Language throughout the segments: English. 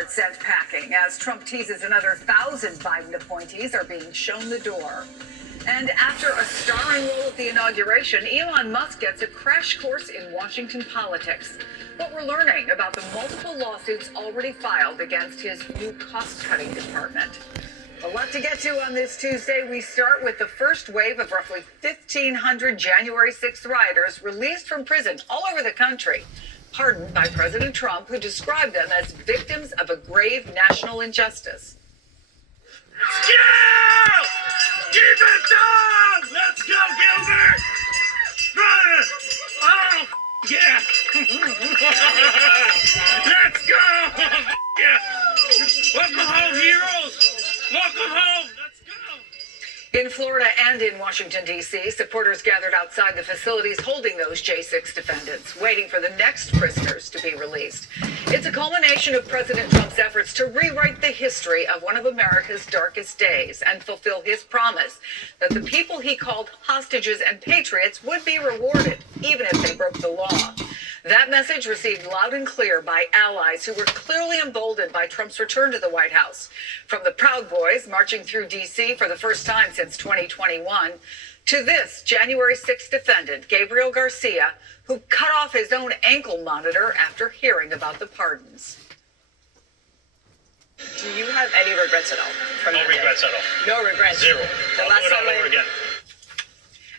bodyguards sent packing as Trump teases another 1,000 Biden appointees are being shown the door. And after a starring role at the inauguration, Elon Musk gets a crash course in Washington politics. What we're learning about the multiple lawsuits already filed against his new cost-cutting department. A lot to get to on this Tuesday. We start with the first wave of roughly 1,500 January 6th rioters released from prison all over the country, pardoned by President Trump, who described them as victims of a grave national injustice. Let's go! Keep it down! Let's go, Gilbert! Oh, yeah! Let's go! Yeah! Welcome home, heroes! Welcome home! Let's go! In Florida and in Washington, D.C., supporters gathered outside the facilities holding those J6 defendants, waiting for the next prisoners to be released. It's a culmination of President Trump's efforts to rewrite the history of one of America's darkest days and fulfill his promise that the people he called hostages and patriots would be rewarded, even if they broke the law. That message received loud and clear by allies who were clearly emboldened by Trump's return to the White House. From the Proud Boys marching through D.C. for the first time since 2021, to this January 6th defendant, Gabriel Garcia, who cut off his own ankle monitor after hearing about the pardons. Do you have any regrets at all? From No regrets at all. No regrets. Zero. The I'll last do it time all over again.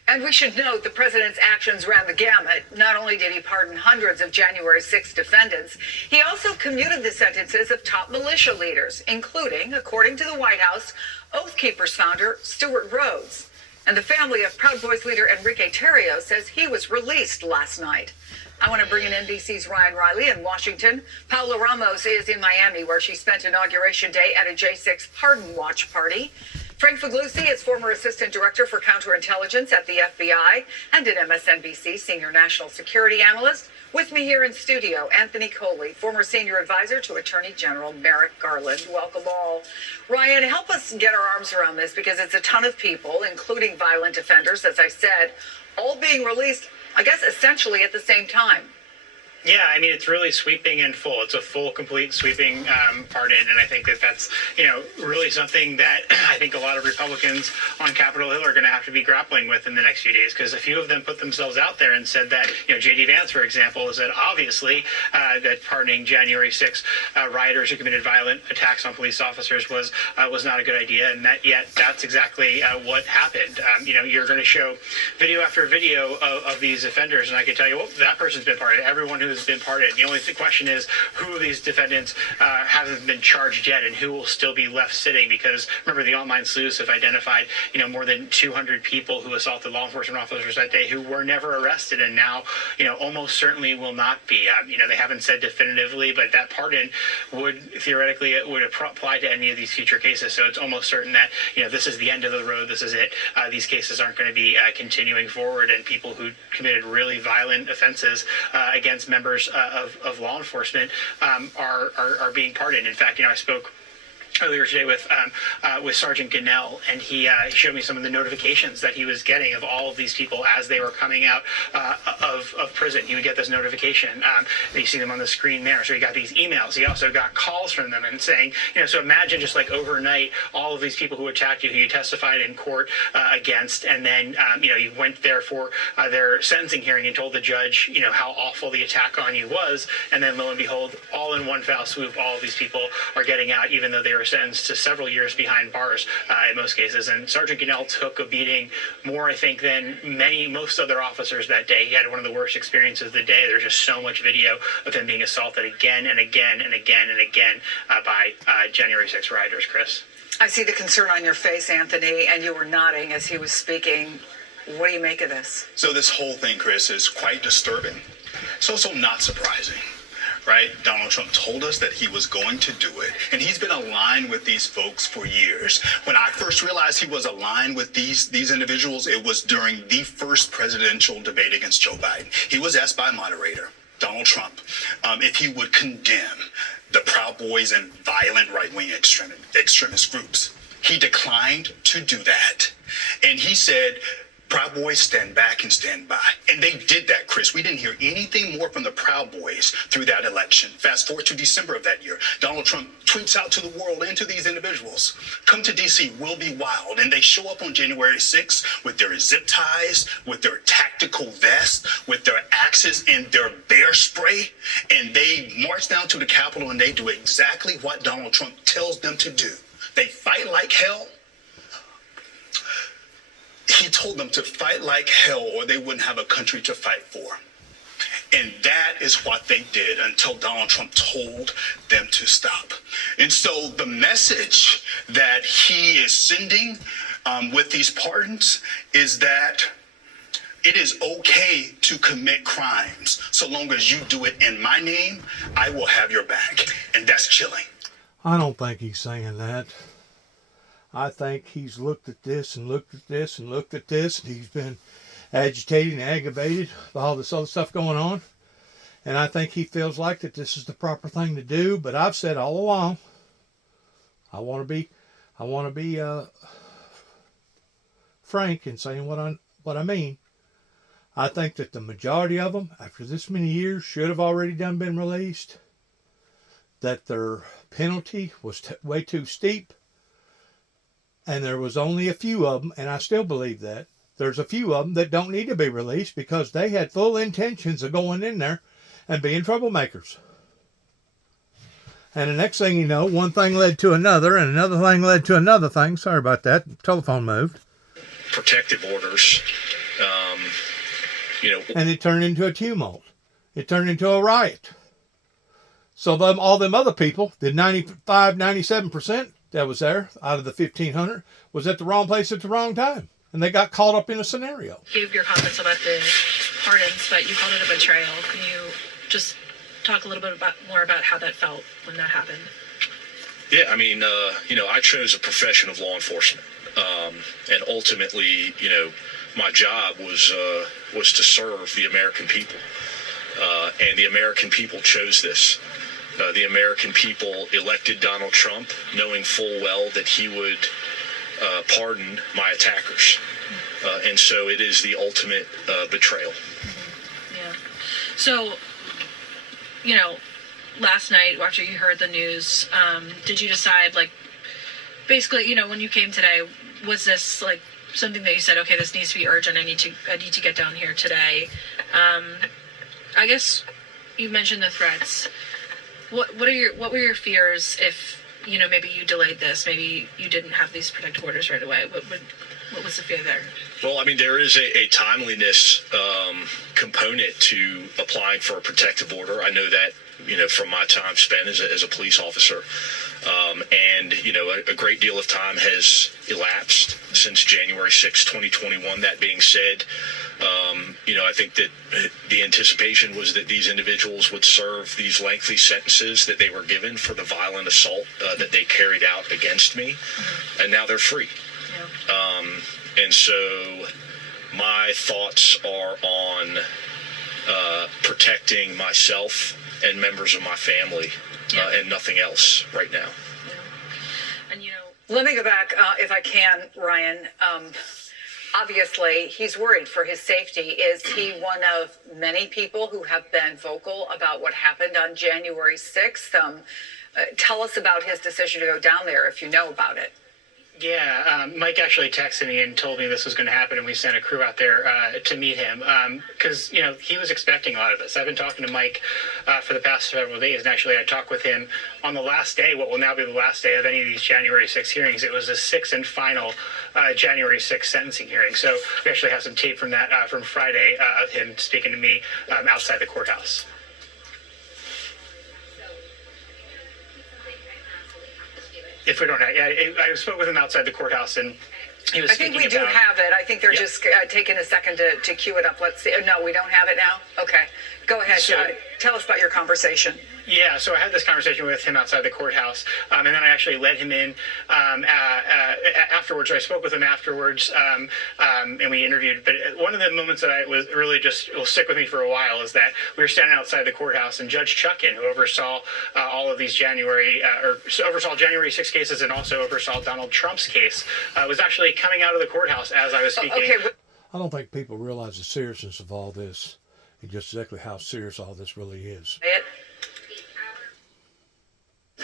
And we should note the president's actions ran the gamut. Not only did he pardon hundreds of January 6 defendants, he also commuted the sentences of top militia leaders, including, according to the White House, Oath Keepers founder Stewart Rhodes. And the family of Proud Boys leader Enrique Tarrio says he was released last night. I want to bring in NBC's Ryan Riley in Washington. Paula Ramos is in Miami, where she spent Inauguration Day at a J6 pardon watch party. Frank Figliuzzi is former assistant director for counterintelligence at the FBI and an MSNBC senior national security analyst. With me here in studio, Anthony Coley, former senior advisor to Attorney General Merrick Garland. Welcome all. Ryan, help us get our arms around this, because it's a ton of people, including violent offenders, as I said, all being released, I guess, essentially at the same time. Yeah, I mean, it's really sweeping and full. It's a full, complete, sweeping pardon, and I think that that's, really something that I think a lot of Republicans on Capitol Hill are going to have to be grappling with in the next few days, because a few of them put themselves out there and said that, J.D. Vance, for example, said obviously that pardoning January 6 rioters who committed violent attacks on police officers was not a good idea, and yet that's exactly what happened. You're going to show video after video of these offenders, and I can tell you, well, that person's been pardoned. Everyone who has been pardoned. The only question is who of these defendants hasn't been charged yet, and who will still be left sitting, because remember, the online sleuths have identified more than 200 people who assaulted law enforcement officers that day who were never arrested, and now almost certainly will not be. They haven't said definitively, but that pardon would theoretically apply to any of these future cases. So it's almost certain that this is the end of the road. This is it. These cases aren't going to be continuing forward, and people who committed really violent offenses against members of law enforcement are being pardoned. In fact, I spoke earlier today with Sergeant Gannell, and he showed me some of the notifications that he was getting of all of these people as they were coming out of prison. He would get this notification. You see them on the screen there. So he got these emails. He also got calls from them and saying, so imagine just like overnight, all of these people who attacked you, who you testified in court against, and then, you went there for their sentencing hearing and told the judge, how awful the attack on you was, and then lo and behold, all in one foul swoop, all of these people are getting out, even though they were sentenced to several years behind bars in most cases. And Sergeant Gannell took a beating more, I think, than most other officers that day. He had one of the worst experiences of the day. There's just so much video of him being assaulted again and again and again and again by January 6 rioters, Chris. I see the concern on your face, Anthony, and you were nodding as he was speaking. What do you make of this? So this whole thing, Chris, is quite disturbing. It's also not surprising. Right? Donald Trump told us that he was going to do it, and he's been aligned with these folks for years. When I first realized he was aligned with these individuals, it was during the first presidential debate against Joe Biden. He was asked by moderator Donald Trump if he would condemn the Proud Boys and violent right-wing extremist groups. He declined to do that, and he said, Proud Boys, stand back and stand by. And they did that, Chris. We didn't hear anything more from the Proud Boys through that election. Fast forward to December of that year. Donald Trump tweets out to the world and to these individuals, come to D.C., we'll be wild. And they show up on January 6th with their zip ties, with their tactical vests, with their axes and their bear spray. And they march down to the Capitol and they do exactly what Donald Trump tells them to do. They fight like hell. He told them to fight like hell or they wouldn't have a country to fight for. And that is what they did until Donald Trump told them to stop. And so the message that he is sending with these pardons is that it is okay to commit crimes. So long as you do it in my name, I will have your back. And that's chilling. I don't think he's saying that. I think he's looked at this and looked at this and looked at this, and he's been agitated and aggravated by all this other stuff going on. And I think he feels like that this is the proper thing to do. But I've said all along, I want to be frank in saying what I mean. I think that the majority of them, after this many years, should have already been released. That their penalty was way too steep. And there was only a few of them, and I still believe that. There's a few of them that don't need to be released because they had full intentions of going in there and being troublemakers. And the next thing you know, one thing led to another, and another thing led to another thing. Sorry about that. The telephone moved. Protective orders, And it turned into a tumult. It turned into a riot. So all them other people, the 95, 97% that was there out of the 1,500, was at the wrong place at the wrong time. And they got caught up in a scenario. You gave your comments about the pardons, but you called it a betrayal. Can you just talk a little bit more about how that felt when that happened? Yeah, I mean, I chose a profession of law enforcement. And ultimately, my job was to serve the American people. And the American people chose this. The American people elected Donald Trump knowing full well that he would pardon my attackers. And so it is the ultimate betrayal. Yeah. So, last night after you heard the news, did you decide, basically, when you came today, was this something that you said, okay, this needs to be urgent, I need to get down here today? I guess you mentioned the threats. What were your fears if maybe you delayed this, maybe you didn't have these protective orders right away? What was the fear there? Well, I mean, there is a timeliness component to applying for a protective order. I know that from my time spent as a police officer, and a great deal of time has elapsed since January 6, 2021. That being said, I think that the anticipation was that these individuals would serve these lengthy sentences that they were given for the violent assault that they carried out against me, and now they're free. Yeah. And so my thoughts are on protecting myself and members of my family, and nothing else right now. Yeah. And let me go back, if I can, Ryan. Obviously, he's worried for his safety. Is he one of many people who have been vocal about what happened on January 6th? Tell us about his decision to go down there if you know about it. Yeah, Mike actually texted me and told me this was going to happen, and we sent a crew out there to meet him because, he was expecting a lot of this. I've been talking to Mike for the past several days, and actually I talked with him on the last day, what will now be the last day of any of these January 6th hearings. It was the sixth and final January 6th sentencing hearing. So we actually have some tape from that from Friday of him speaking to me outside the courthouse. If we don't have, I spoke with him outside the courthouse, and he was. I think we do have it. I think they're just taking a second to cue it up. Let's see. No, we don't have it now. Okay, go ahead. Tell us about your conversation. Yeah, so I had this conversation with him outside the courthouse, and then I actually led him in afterwards. I spoke with him afterwards, and we interviewed. But one of the moments that I was really will stick with me for a while is that we were standing outside the courthouse, and Judge Chutkan, who oversaw all of these oversaw January 6 cases and also oversaw Donald Trump's case, was actually coming out of the courthouse as I was speaking. Okay. I don't think people realize the seriousness of all this and just exactly how serious all this really is.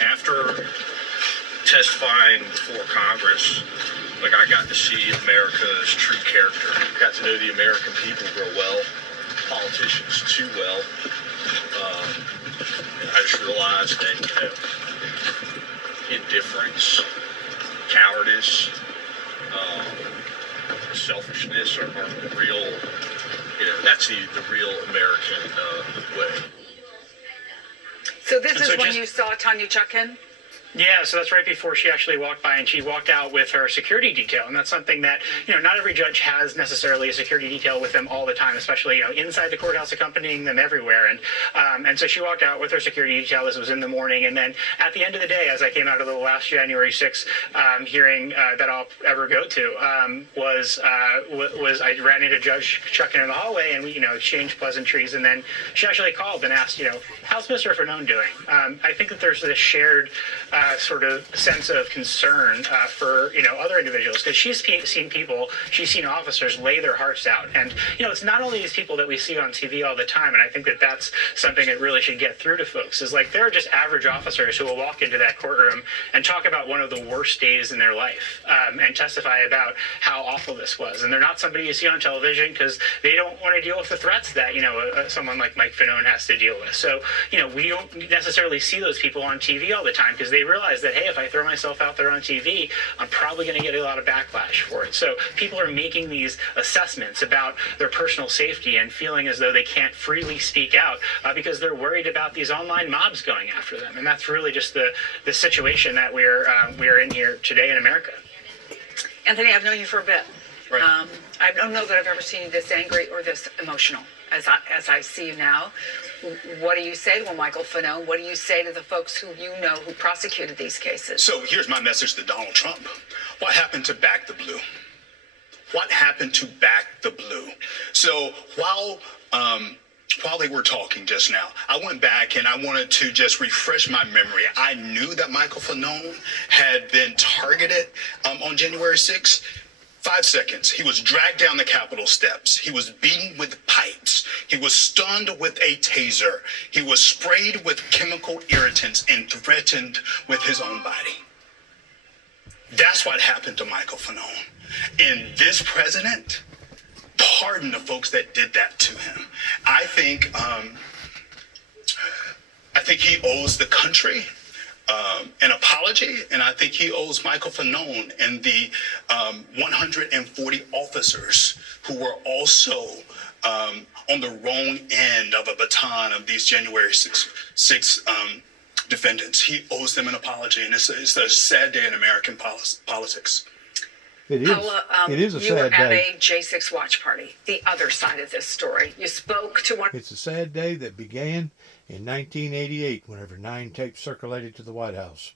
After testifying before Congress, like, I got to see America's true character. Got to know the American people real well, politicians too well. And I just realized that, indifference, cowardice, selfishness are real, that's the real American way. So this And is so when just- you saw Tanya Chutkan? Yeah, so that's right before she actually walked by, and she walked out with her security detail, and that's something that, not every judge has necessarily a security detail with them all the time, especially, inside the courthouse, accompanying them everywhere, and so she walked out with her security detail. This was in the morning, and then at the end of the day, as I came out of the last January 6th hearing that I'll ever go to, was I ran into Judge Chutkan in the hallway, and we, exchanged pleasantries, and then she actually called and asked, how's Mr. Fanone doing? I think that there's this shared sort of sense of concern for other individuals, because she's seen officers lay their hearts out, and it's not only these people that we see on TV all the time, and I think that that's something that really should get through to folks, is like there are just average officers who will walk into that courtroom and talk about one of the worst days in their life, and testify about how awful this was, and they're not somebody you see on television because they don't want to deal with the threats that someone like Mike Fanone has to deal with. So we don't necessarily see those people on TV all the time because they realize that, hey, if I throw myself out there on TV, I'm probably going to get a lot of backlash for it. So people are making these assessments about their personal safety and feeling as though they can't freely speak out because they're worried about these online mobs going after them. And that's really just the situation that we're in here today in America. Anthony, I've known you for a bit. Right. I don't know that I've ever seen you this angry or this emotional as I see you now. What do you say to Michael Fanone? What do you say to the folks who who prosecuted these cases? So here's my message to Donald Trump. What happened to Back the Blue? What happened to Back the Blue? So while they were talking just now, I went back and I wanted to just refresh my memory. I knew that Michael Fanone had been targeted on January 6th. 5 seconds. He was dragged down the Capitol steps. He was beaten with pipes. He was stunned with a taser. He was sprayed with chemical irritants and threatened with his own body. That's what happened to Michael Fanone. And this president pardoned the folks that did that to him. I think he owes the country an apology, and I think he owes Michael Fanone and the 140 officers who were also on the wrong end of a baton of these January 6 defendants. He owes them an apology, and it's a sad day in American politics. It is. It is a you were sad at day. a J6 watch party, the other side of this story. You spoke to one. It's a sad day that began in 1988, whenever 9 tapes circulated to the White House.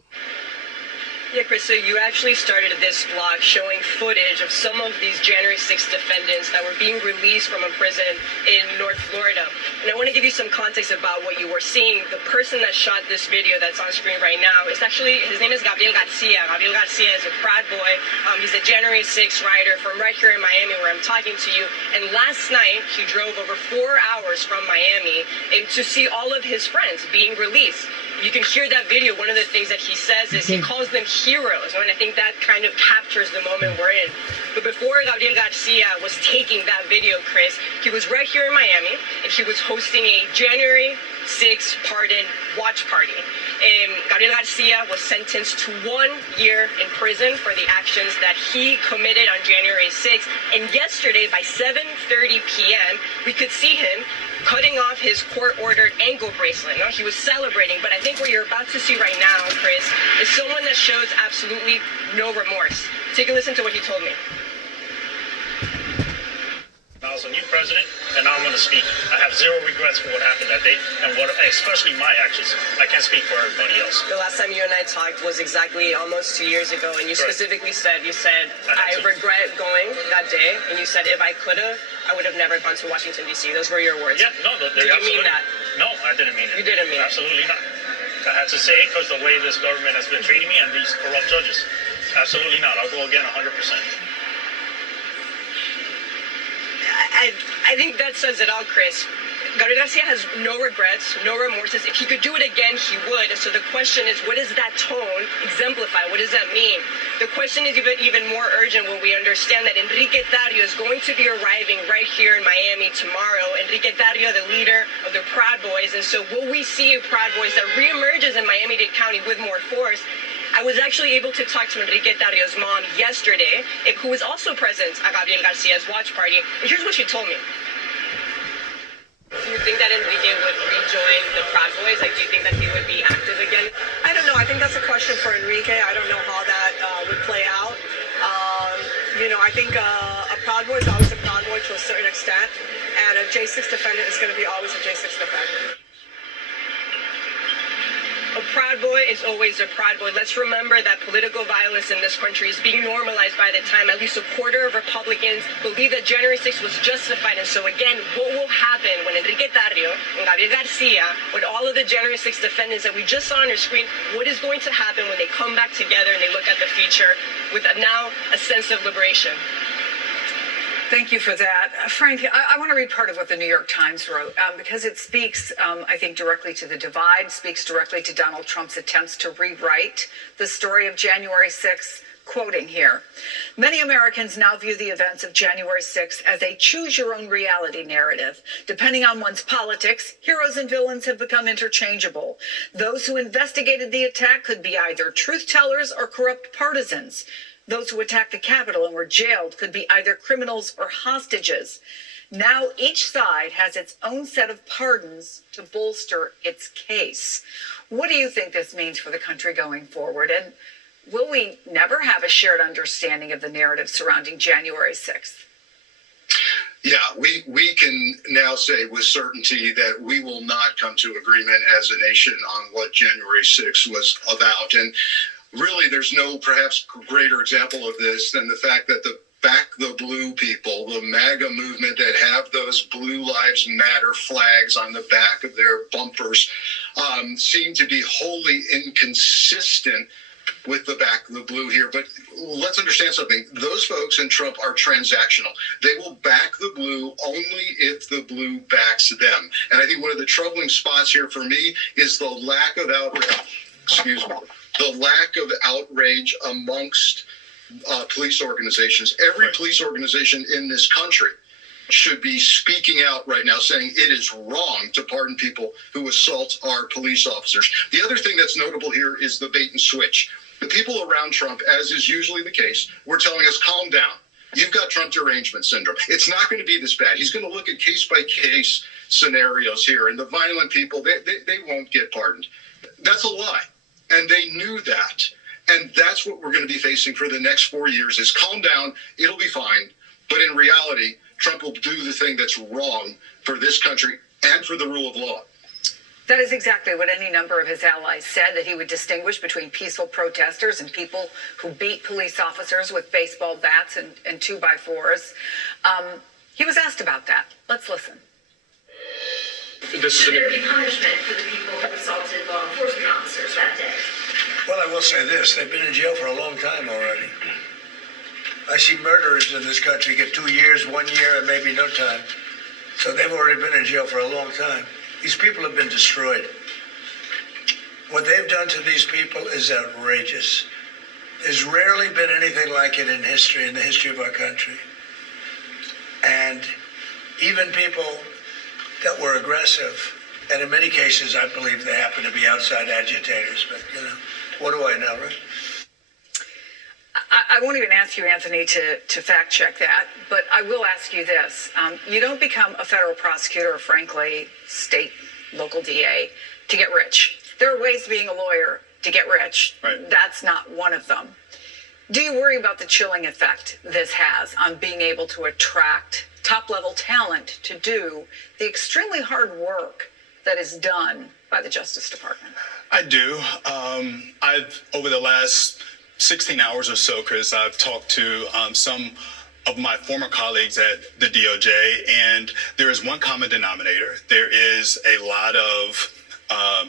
Yeah, Chris, so you actually started this blog showing footage of some of these January 6th defendants that were being released from a prison in North Florida. And I want to give you some context about what you were seeing. The person that shot this video that's on screen right now is actually, his name is Gabriel Garcia. Gabriel Garcia is a proud boy. He's a January 6th writer from right here in Miami where I'm talking to you. And last night, he drove over 4 hours from Miami to see all of his friends being released. You can hear that video. One of the things that he says is he calls them heroes, and I think that kind of captures the moment we're in. But before Gabriel Garcia was taking that video, Chris, he was right here in Miami, and he was hosting a January 6th pardon watch party. Gabriel Garcia was sentenced to 1 year in prison for the actions that he committed on January 6th. And yesterday, by 7:30 p.m., we could see him cutting off his court-ordered ankle bracelet. No, he was celebrating, but I think what you're about to see right now, Chris, is someone that shows absolutely no remorse. Take a listen to what he told me. I was a new president, and now I'm going to speak. I have zero regrets for what happened that day, and especially my actions. I can't speak for everybody else. The last time you and I talked was exactly almost 2 years ago, and you specifically said, I regret going that day, and you said, if I could have, I would have never gone to Washington, D.C. Those were your words. Yeah, no, Did you mean that? No, I didn't mean it. You didn't mean it? Absolutely not. I had to say it because the way this government has been treating me and these corrupt judges. Absolutely not. I'll go again 100%. I think that says it all, Chris. Gabriel Garcia has no regrets, no remorses. If he could do it again, he would. So the question is, what does that tone exemplify? What does that mean? The question is even more urgent when we understand that Enrique Tarrio is going to be arriving right here in Miami tomorrow. Enrique Tarrio, the leader of the Proud Boys. And so will we see a Proud Boys that reemerges in Miami-Dade County with more force? I was actually able to talk to Enrique Tarrio's mom yesterday, who was also present at Gabriel Garcia's watch party. And here's what she told me. Do you think that Enrique would rejoin the Proud Boys? Like, do you think that he would be active again? I don't know. I think that's a question for Enrique. I don't know how that would play out. I think a Proud Boy is always a Proud Boy to a certain extent, and a J6 defendant is going to be always a J6 defendant. A Proud Boy is always a Proud Boy. Let's remember that political violence in this country is being normalized by the time at least a quarter of Republicans believe that January 6th was justified. And so again, what will happen when Enrique Tarrio and Gabriel Garcia, with all of the January 6th defendants that we just saw on our screen, what is going to happen when they come back together and they look at the future with now a sense of liberation? Thank you for that. Frank, I want to read part of what the New York Times wrote because it speaks, I think, directly to the divide, speaks directly to Donald Trump's attempts to rewrite the story of January 6th. Quoting here, many Americans now view the events of January 6th as a choose-your-own-reality narrative. Depending on one's politics, heroes and villains have become interchangeable. Those who investigated the attack could be either truth-tellers or corrupt partisans. Those who attacked the Capitol and were jailed could be either criminals or hostages. Now each side has its own set of pardons to bolster its case. What do you think this means for the country going forward? And will we never have a shared understanding of the narrative surrounding January 6th? Yeah, we can now say with certainty that we will not come to agreement as a nation on what January 6th was about. And really, there's no perhaps greater example of this than the fact that the Back the Blue people, the MAGA movement that have those Blue Lives Matter flags on the back of their bumpers, seem to be wholly inconsistent with the Back the Blue here. But let's understand something. Those folks in Trump are transactional. They will back the blue only if the blue backs them. And I think one of the troubling spots here for me is the lack of outrage amongst police organizations. Every police organization in this country should be speaking out right now saying it is wrong to pardon people who assault our police officers. The other thing that's notable here is the bait and switch. The people around Trump, as is usually the case, were telling us, calm down. You've got Trump derangement syndrome. It's not going to be this bad. He's going to look at case-by-case scenarios here, and the violent people, they won't get pardoned. That's a lie, and they knew that. And that's what we're going to be facing for the next 4 years is calm down, it'll be fine. But in reality, Trump will do the thing that's wrong for this country and for the rule of law. That is exactly what any number of his allies said, that he would distinguish between peaceful protesters and people who beat police officers with baseball bats and 2x4s. He was asked about that. Let's listen. Should there be punishment for the people who assaulted law enforcement officers that day? Well, I will say this. They've been in jail for a long time already. I see murderers in this country get 2 years, 1 year, and maybe no time. So they've already been in jail for a long time. These people have been destroyed. What they've done to these people is outrageous. There's rarely been anything like it in history, in the history of our country. And even people that were aggressive, and in many cases, I believe they happen to be outside agitators, but, what do I know, right? I won't even ask you, Anthony, to fact check that, but I will ask you this. You don't become a federal prosecutor or, frankly, state, local DA to get rich. There are ways being a lawyer to get rich. Right. That's not one of them. Do you worry about the chilling effect this has on being able to attract top-level talent to do the extremely hard work that is done by the Justice Department? I do. I've, over the last 16 hours or so, Chris, I've talked to some of my former colleagues at the DOJ, and there is one common denominator. There is a lot of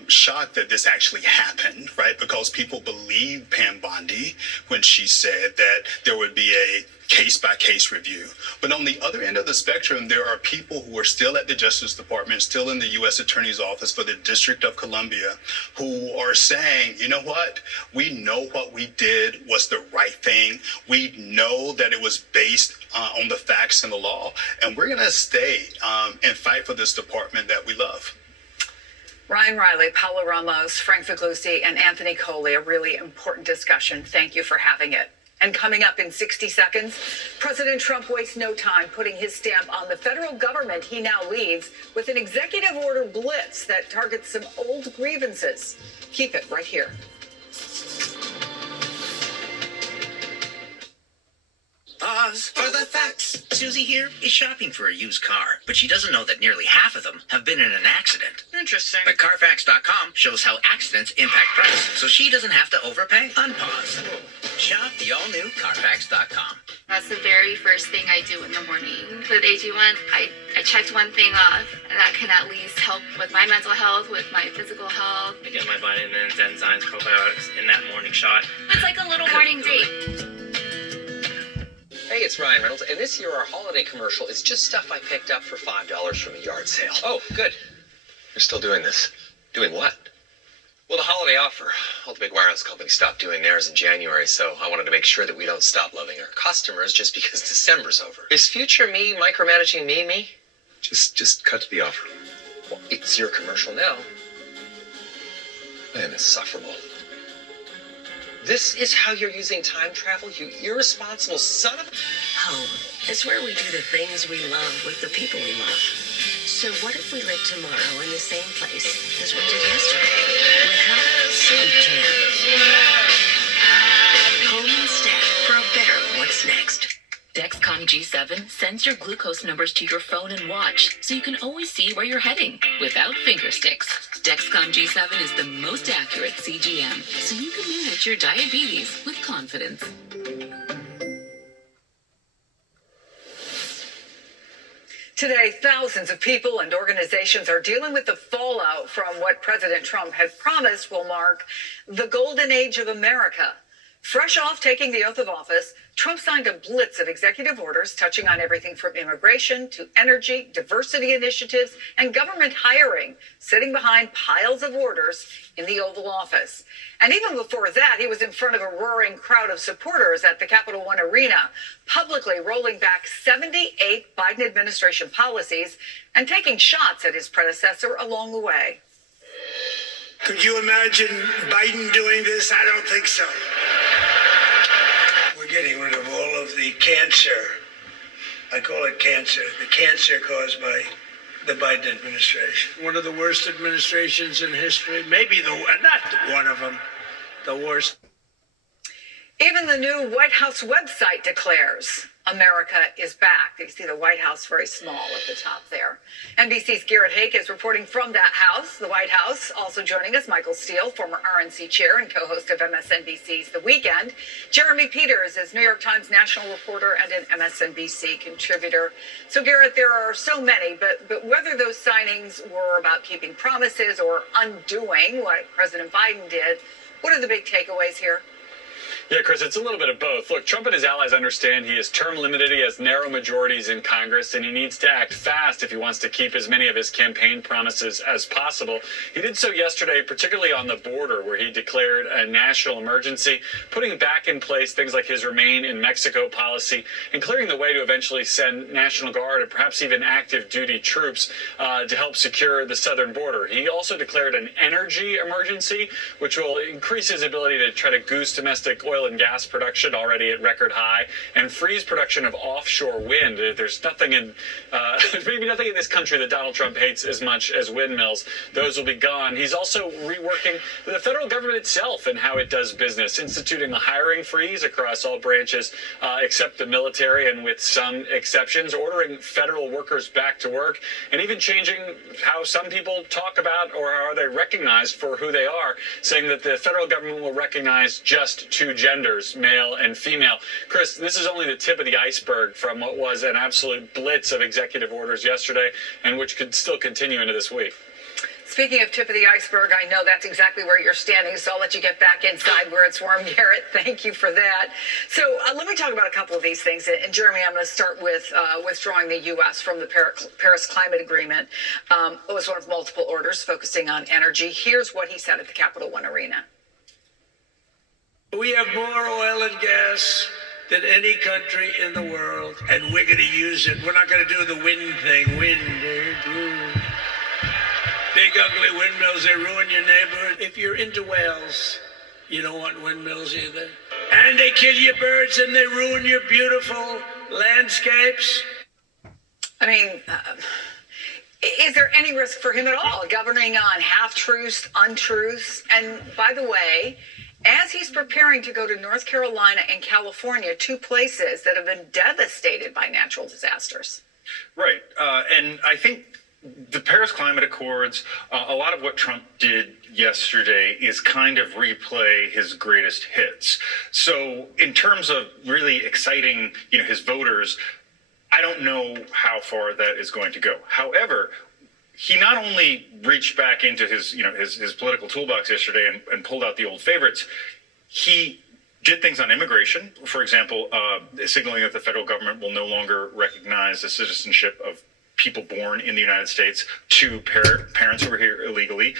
shocked that this actually happened, right? Because people believed Pam Bondi when she said that there would be a case-by-case review. But on the other end of the spectrum, there are people who are still at the Justice Department, still in the U.S. Attorney's Office for the District of Columbia, who are saying, you know what? We know what we did was the right thing. We know that it was based on the facts and the law. And we're going to stay and fight for this department that we love. Ryan Riley, Paula Ramos, Frank Figliuzzi, and Anthony Coley, a really important discussion. Thank you for having it. And coming up in 60 seconds, President Trump wastes no time putting his stamp on the federal government he now leads with an executive order blitz that targets some old grievances. Keep it right here. Pause for the facts. Susie here is shopping for a used car, but she doesn't know that nearly half of them have been in an accident. Interesting. But Carfax.com shows how accidents impact price, so she doesn't have to overpay. Unpause. Shop the all-new Carfax.com. That's the very first thing I do in the morning. With AG1, I checked one thing off, and that can at least help with my mental health, with my physical health. I get my vitamins, enzymes, probiotics in that morning shot. It's like a little morning date. Hey, it's Ryan Reynolds, and this year our holiday commercial is just stuff I picked up for $5 from a yard sale. Oh, good. You're still doing this. Doing what? Well, the holiday offer. All the big wireless companies stopped doing theirs in January, so I wanted to make sure that we don't stop loving our customers just because December's over. Is future me micromanaging me? Just cut to the offer. Well, it's your commercial now. I am insufferable. This is how you're using time travel, you irresponsible son of... Home is where we do the things we love with the people we love. So what if we live tomorrow in the same place as we did yesterday? With help, we can. Home instead for a better what's next. Dexcom G7 sends your glucose numbers to your phone and watch, so you can always see where you're heading without finger sticks. Dexcom G7 is the most accurate CGM, so you can manage your diabetes with confidence. Today, thousands of people and organizations are dealing with the fallout from what President Trump had promised will mark the golden age of America. Fresh off taking the oath of office, Trump signed a blitz of executive orders touching on everything from immigration to energy, diversity initiatives, and government hiring, sitting behind piles of orders in the Oval Office. And even before that, he was in front of a roaring crowd of supporters at the Capital One Arena, publicly rolling back 78 Biden administration policies and taking shots at his predecessor along the way. Could you imagine Biden doing this? I don't think so. We're getting rid of all of the cancer. I call it cancer. The cancer caused by the Biden administration. One of the worst administrations in history. Maybe not one of them, the worst. Even the new White House website declares America is back. You see the White House very small at the top there. NBC's Garrett Hake is reporting from that house, the White House. Also joining us, Michael Steele, former RNC chair and co-host of MSNBC's The Weekend. Jeremy Peters is New York Times national reporter and an MSNBC contributor. So, Garrett, there are so many, but whether those signings were about keeping promises or undoing what President Biden did, what are the big takeaways here? Yeah, Chris, it's a little bit of both. Look, Trump and his allies understand he is term limited, he has narrow majorities in Congress, and he needs to act fast if he wants to keep as many of his campaign promises as possible. He did so yesterday, particularly on the border, where he declared a national emergency, putting back in place things like his Remain in Mexico policy, and clearing the way to eventually send National Guard and perhaps even active duty troops to help secure the southern border. He also declared an energy emergency, which will increase his ability to try to goose domestic oil and gas production already at record high and freeze production of offshore wind. There's nothing in, maybe nothing in this country that Donald Trump hates as much as windmills. Those will be gone. He's also reworking the federal government itself and how it does business, instituting a hiring freeze across all branches except the military and with some exceptions, ordering federal workers back to work, and even changing how some people talk about or how they're recognized for who they are, saying that the federal government will recognize just two genders, male and female. Chris, this is only the tip of the iceberg from what was an absolute blitz of executive orders yesterday and which could still continue into this week. Speaking of tip of the iceberg, I know that's exactly where you're standing, so I'll let you get back inside where it's warm, Garrett. Thank you for that. So let me talk about a couple of these things. And Jeremy, I'm going to start with withdrawing the U.S. from the Paris Climate Agreement. It was one of multiple orders focusing on energy. Here's what he said at the Capital One Arena. We have more oil and gas than any country in the world, and we're going to use it. We're not going to do the wind thing. Big ugly windmills, they ruin your neighborhood. If you're into whales, you don't want windmills either. And they kill your birds and they ruin your beautiful landscapes. I mean, is there any risk for him at all, governing on half-truths, untruths? And by the way, as he's preparing to go to North Carolina and California, two places that have been devastated by natural disasters. Right. And I think the Paris Climate Accords, a lot of what Trump did yesterday is kind of replay his greatest hits. So in terms of really exciting, his voters, I don't know how far that is going to go. However, he not only reached back into his political toolbox yesterday and pulled out the old favorites, he did things on immigration, for example, signaling that the federal government will no longer recognize the citizenship of people born in the United States to parents who are here illegally.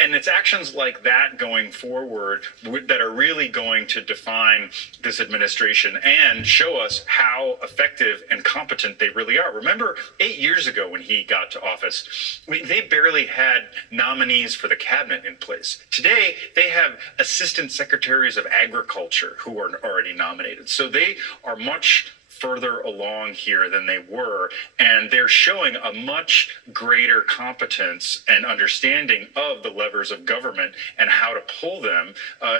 And it's actions like that going forward that are really going to define this administration and show us how effective and competent they really are. Remember 8 years ago when he got to office, they barely had nominees for the cabinet in place. Today, they have assistant secretaries of agriculture who are already nominated. So they are much further along here than they were, and they're showing a much greater competence and understanding of the levers of government and how to pull them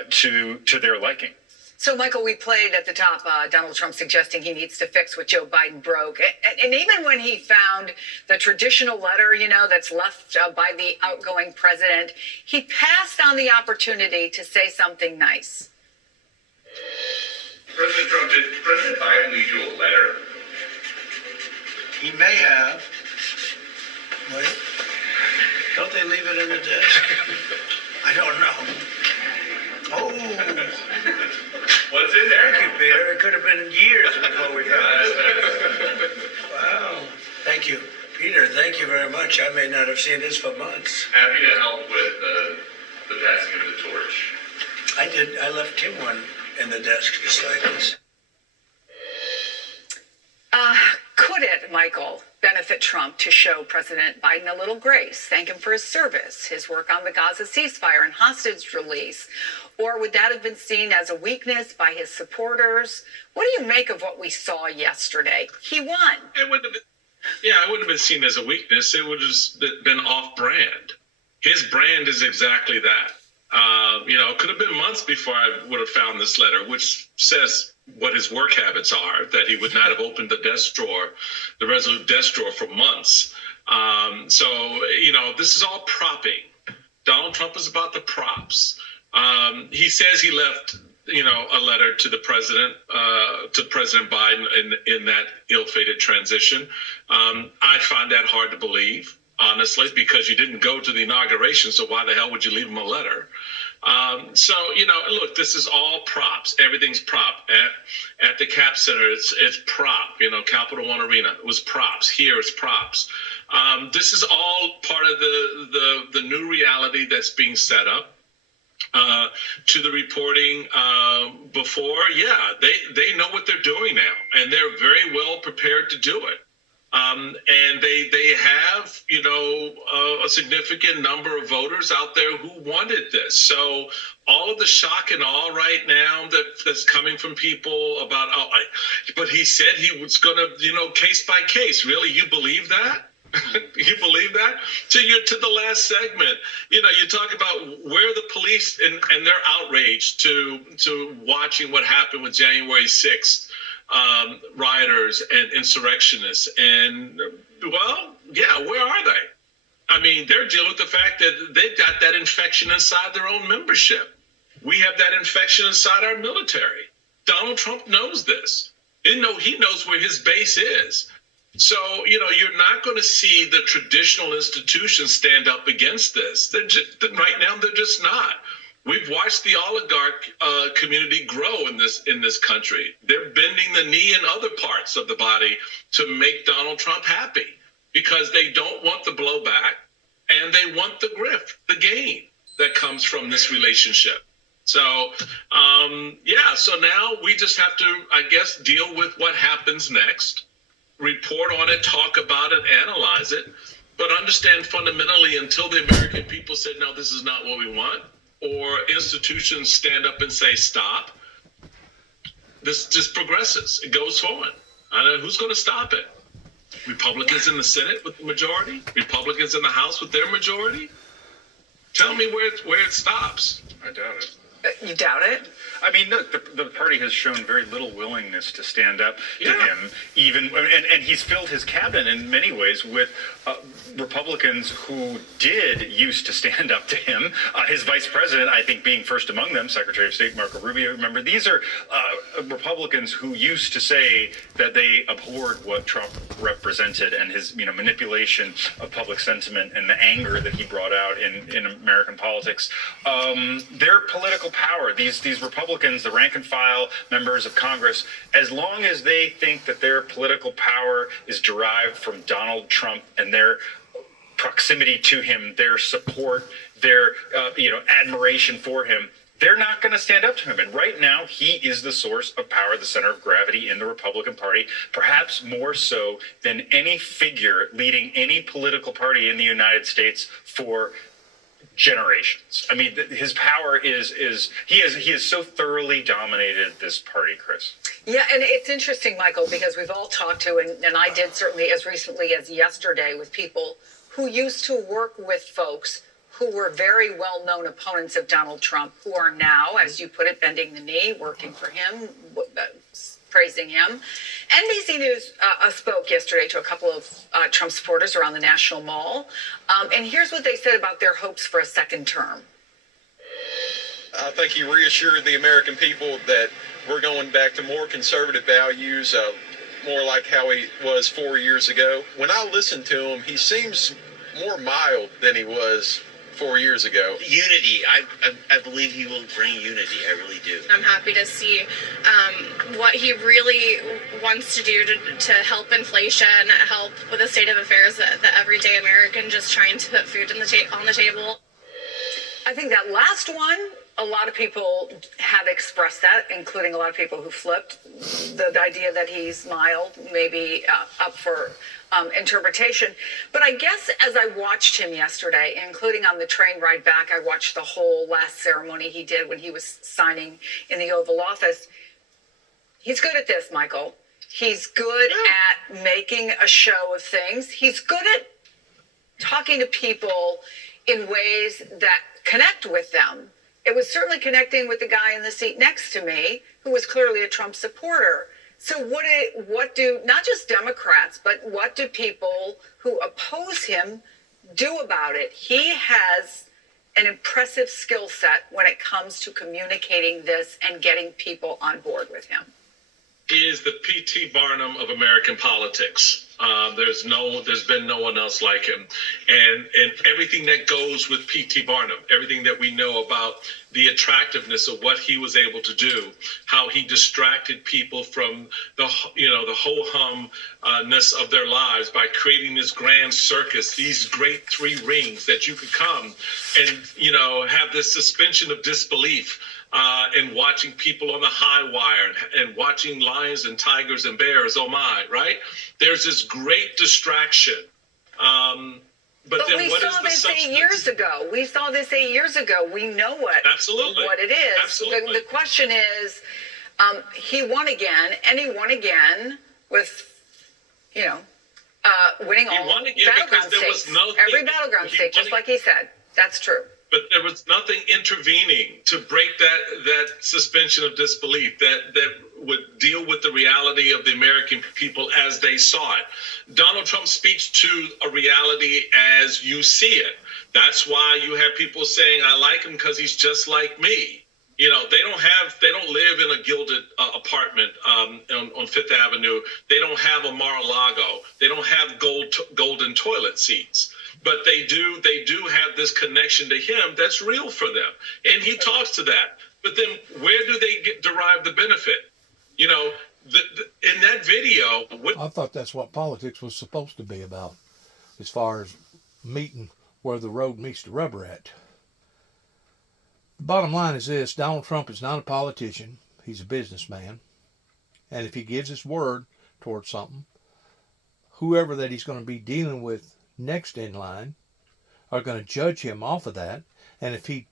to their liking. So, Michael, we played at the top Donald Trump suggesting he needs to fix what Joe Biden broke. And even when he found the traditional letter, that's left by the outgoing president, he passed on the opportunity to say something nice. President Trump, did President Biden leave you a letter? He may have. Wait. Don't they leave it in the desk? I don't know. Oh. What's in there? Thank you, Peter. It could have been years before we found it. Wow. Thank you. Peter, thank you very much. I may not have seen this for months. Happy to help with the passing of the torch. I did. I left him one in the desk, just like this. Could it, Michael, benefit Trump to show President Biden a little grace, thank him for his service, his work on the Gaza ceasefire and hostage release? Or would that have been seen as a weakness by his supporters? What do you make of what we saw yesterday? He won. It wouldn't have been seen as a weakness. It would have been off-brand. His brand is exactly that. It could have been months before I would have found this letter, which says what his work habits are, that he would not have opened the desk drawer, the Resolute desk drawer, for months. This is all propping. Donald Trump is about the props. He says he left, a letter to the president, to President Biden in that ill-fated transition. I find that hard to believe, honestly, because you didn't go to the inauguration, so why the hell would you leave him a letter? Look, this is all props. Everything's prop. At the Cap Center, it's prop. Capital One Arena, it was props. Here, it's props. This is all part of the new reality that's being set up. To the reporting before, they know what they're doing now, and they're very well prepared to do it. And they have, a significant number of voters out there who wanted this. So all of the shock and awe right now that's coming from people about, but he said he was going to, case by case. Really, you believe that? You believe that? To the last segment, you talk about where the police and their outrage to watching what happened with January 6th. Rioters and insurrectionists, and where are they? I mean, they're dealing with the fact that they've got that infection inside their own membership. We have that infection inside our military. Donald Trump knows this. He knows where his base is. So, you're not going to see the traditional institutions stand up against this. Right now, they're just not. We've watched the oligarch community grow in this country. They're bending the knee in other parts of the body to make Donald Trump happy because they don't want the blowback and they want the grift, the gain that comes from this relationship. So, so now we just have to, I guess, deal with what happens next. Report on it, talk about it, analyze it, but understand fundamentally until the American people said, no, this is not what we want, or institutions stand up and say, stop, this just progresses. It goes forward. I don't know who's going to stop it. Republicans in the Senate with the majority? Republicans in the House with their majority? Tell me where it stops. I doubt it. You doubt it? I mean, look, the party has shown very little willingness to stand up to him, and he's filled his cabinet in many ways with Republicans who did used to stand up to him. His vice president, I think, being first among them, Secretary of State Marco Rubio. Remember, these are Republicans who used to say that they abhorred what Trump represented and his, manipulation of public sentiment and the anger that he brought out in American politics. Their political power, these Republicans, the rank and file members of Congress, as long as they think that their political power is derived from Donald Trump and their proximity to him, their support, their admiration for him, they're not going to stand up to him. And right now, he is the source of power, the center of gravity in the Republican Party, perhaps more so than any figure leading any political party in the United States for generations. I mean, his power he has so thoroughly dominated this party, Chris. Yeah, and it's interesting, Michael, because we've all talked to, and I did certainly as recently as yesterday, with people who used to work with folks who were very well-known opponents of Donald Trump, who are now, as you put it, bending the knee, working for him, praising him. NBC News spoke yesterday to a couple of Trump supporters around the National Mall. And here's what they said about their hopes for a second term. I think he reassured the American people that we're going back to more conservative values, more like how he was 4 years ago. When I listen to him, he seems more mild than he was 4 years ago. Unity. I believe he will bring unity. I really do. I'm happy to see what he really wants to do to help inflation, help with the state of affairs, the everyday American just trying to put food on the table. I think that last one, a lot of people have expressed that, including a lot of people who flipped the idea that he's mild, maybe up for interpretation. But I guess as I watched him yesterday, including on the train ride back, I watched the whole last ceremony he did when he was signing in the Oval Office. He's good at this, Michael. He's good at making a show of things. He's good at talking to people in ways that connect with them. It was certainly connecting with the guy in the seat next to me, who was clearly a Trump supporter. So what do not just Democrats, but what do people who oppose him do about it? He has an impressive skill set when it comes to communicating this and getting people on board with him. He is the P.T. Barnum of American politics. There's been no one else like him, and everything that goes with P.T. Barnum, everything that we know about the attractiveness of what he was able to do, how he distracted people from the ho-humness of their lives by creating this grand circus, these great three rings that you could come and have this suspension of disbelief. And watching people on the high wire and watching lions and tigers and bears, oh my, right? There's this great distraction. But then we what saw is the this substance? 8 years ago. We saw this 8 years ago. We know what it is. Absolutely. The question is, he won again, and he won again with, winning all battleground states. Every battleground state, just like he said. That's true. But there was nothing intervening to break that suspension of disbelief that would deal with the reality of the American people as they saw it. Donald Trump speaks to a reality as you see it. That's why you have people saying, I like him because he's just like me. They don't live in a gilded apartment on on Fifth Avenue, they don't have a Mar-a-Lago. They don't have golden toilet seats. But they do have this connection to him that's real for them. And he talks to that. But then where do they derive the benefit? You know, in that video... I thought that's what politics was supposed to be about, as far as meeting where the road meets the rubber at. The bottom line is this: Donald Trump is not a politician. He's a businessman. And if he gives his word towards something, whoever that he's going to be dealing with next in line are going to judge him off of that. And if he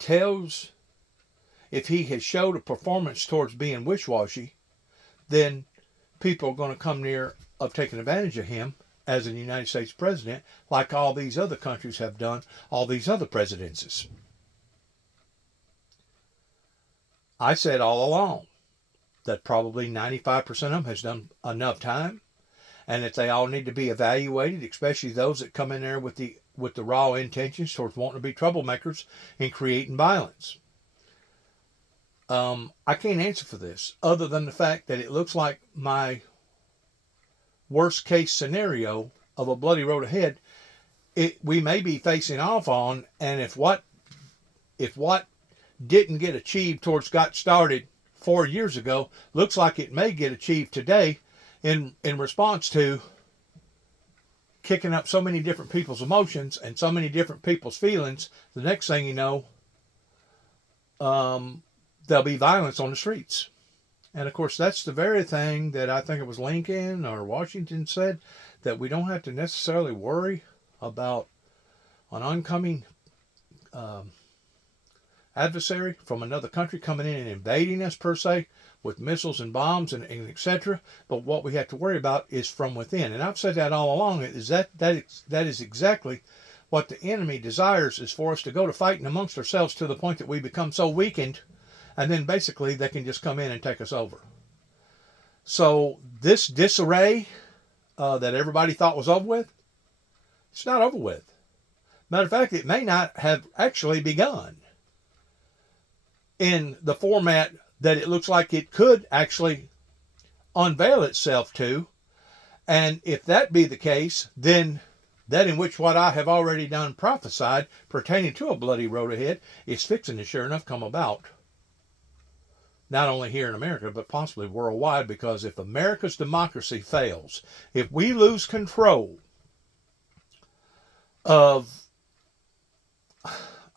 has showed a performance towards being wishy-washy, then people are going to come near of taking advantage of him as a United States president, like all these other countries have done, all these other presidencies. I said all along that probably 95% of them has done enough time, and that they all need to be evaluated, especially those that come in there with the raw intentions towards wanting to be troublemakers and creating violence. I can't answer for this, other than the fact that it looks like my worst case scenario of a bloody road ahead, we may be facing off on, and if what didn't get achieved towards got started 4 years ago, looks like it may get achieved today in response to kicking up so many different people's emotions and so many different people's feelings. The next thing you know, there'll be violence on the streets. And of course, that's the very thing that I think it was Lincoln or Washington said, that we don't have to necessarily worry about an oncoming adversary from another country coming in and invading us per se with missiles and bombs and etc. But what we have to worry about is from within. And I've said that all along, is that is exactly what the enemy desires, is for us to go to fighting amongst ourselves to the point that we become so weakened, and then basically they can just come in and take us over. So this disarray that everybody thought was over with, it's not over with. Matter of fact, it may not have actually begun in the format that it looks like it could actually unveil itself to. And if that be the case, then that in which what I have already done prophesied pertaining to a bloody road ahead is fixing to sure enough come about. Not only here in America, but possibly worldwide, because if America's democracy fails, if we lose control of,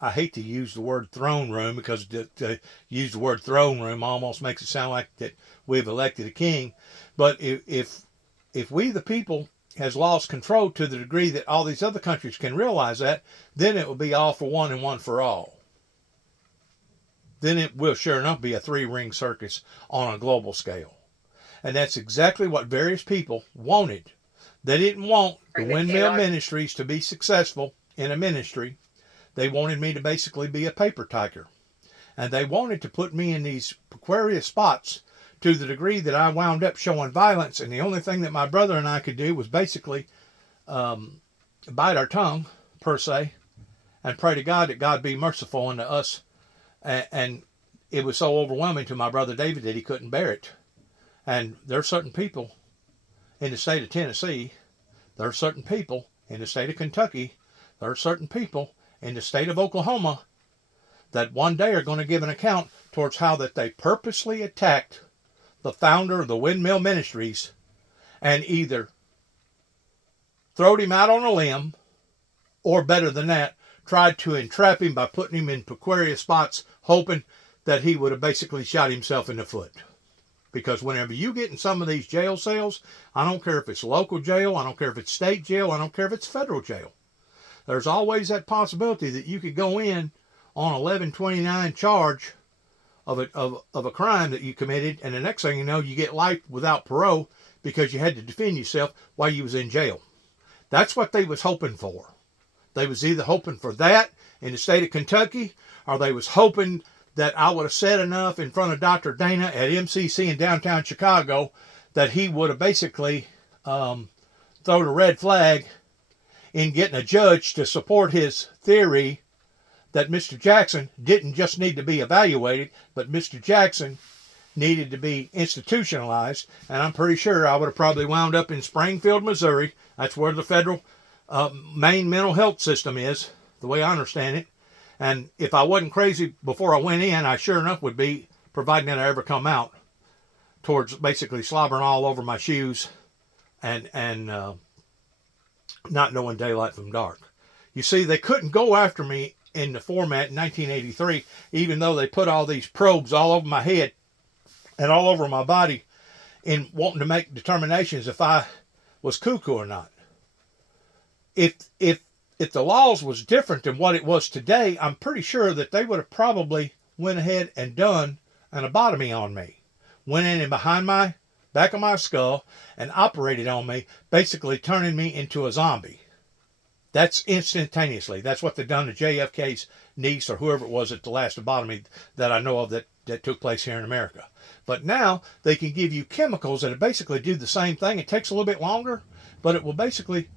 I hate to use the word throne room, because to use the word throne room almost makes it sound like that we've elected a king. But if we, the people, has lost control to the degree that all these other countries can realize that, then it will be all for one and one for all. Then it will sure enough be a three-ring circus on a global scale. And that's exactly what various people wanted. They didn't want the windmill ministries to be successful in a ministry. They wanted me to basically be a paper tiger. And they wanted to put me in these precarious spots to the degree that I wound up showing violence. And the only thing that my brother and I could do was basically bite our tongue, per se, and pray to God that God be merciful unto us. And it was so overwhelming to my brother David that he couldn't bear it. And there are certain people in the state of Tennessee, there are certain people in the state of Kentucky, there are certain people in the state of Oklahoma that one day are going to give an account towards how that they purposely attacked the founder of the Windmill Ministries and either throwed him out on a limb, or better than that, tried to entrap him by putting him in precarious spots, hoping that he would have basically shot himself in the foot. Because whenever you get in some of these jail cells, I don't care if it's local jail, I don't care if it's state jail, I don't care if it's federal jail, there's always that possibility that you could go in on 1129 charge of a crime that you committed, and the next thing you know, you get life without parole because you had to defend yourself while you was in jail. That's what they was hoping for. They was either hoping for that in the state of Kentucky, or they was hoping that I would have said enough in front of Dr. Dana at MCC in downtown Chicago that he would have basically thrown a red flag in getting a judge to support his theory that Mr. Jackson didn't just need to be evaluated, but Mr. Jackson needed to be institutionalized, and I'm pretty sure I would have probably wound up in Springfield, Missouri. That's where the federal main mental health system is, the way I understand it. And if I wasn't crazy before I went in, I sure enough would be, providing that I ever come out, towards basically slobbering all over my shoes and not knowing daylight from dark. You see, they couldn't go after me in the format in 1983, even though they put all these probes all over my head and all over my body in wanting to make determinations if I was cuckoo or not. If the laws was different than what it was today, I'm pretty sure that they would have probably went ahead and done an lobotomy on me. Went in and behind my back of my skull and operated on me, basically turning me into a zombie. That's instantaneously. That's what they done to JFK's niece or whoever it was at the last lobotomy that I know of that took place here in America. But now they can give you chemicals that basically do the same thing. It takes a little bit longer, but it will basically,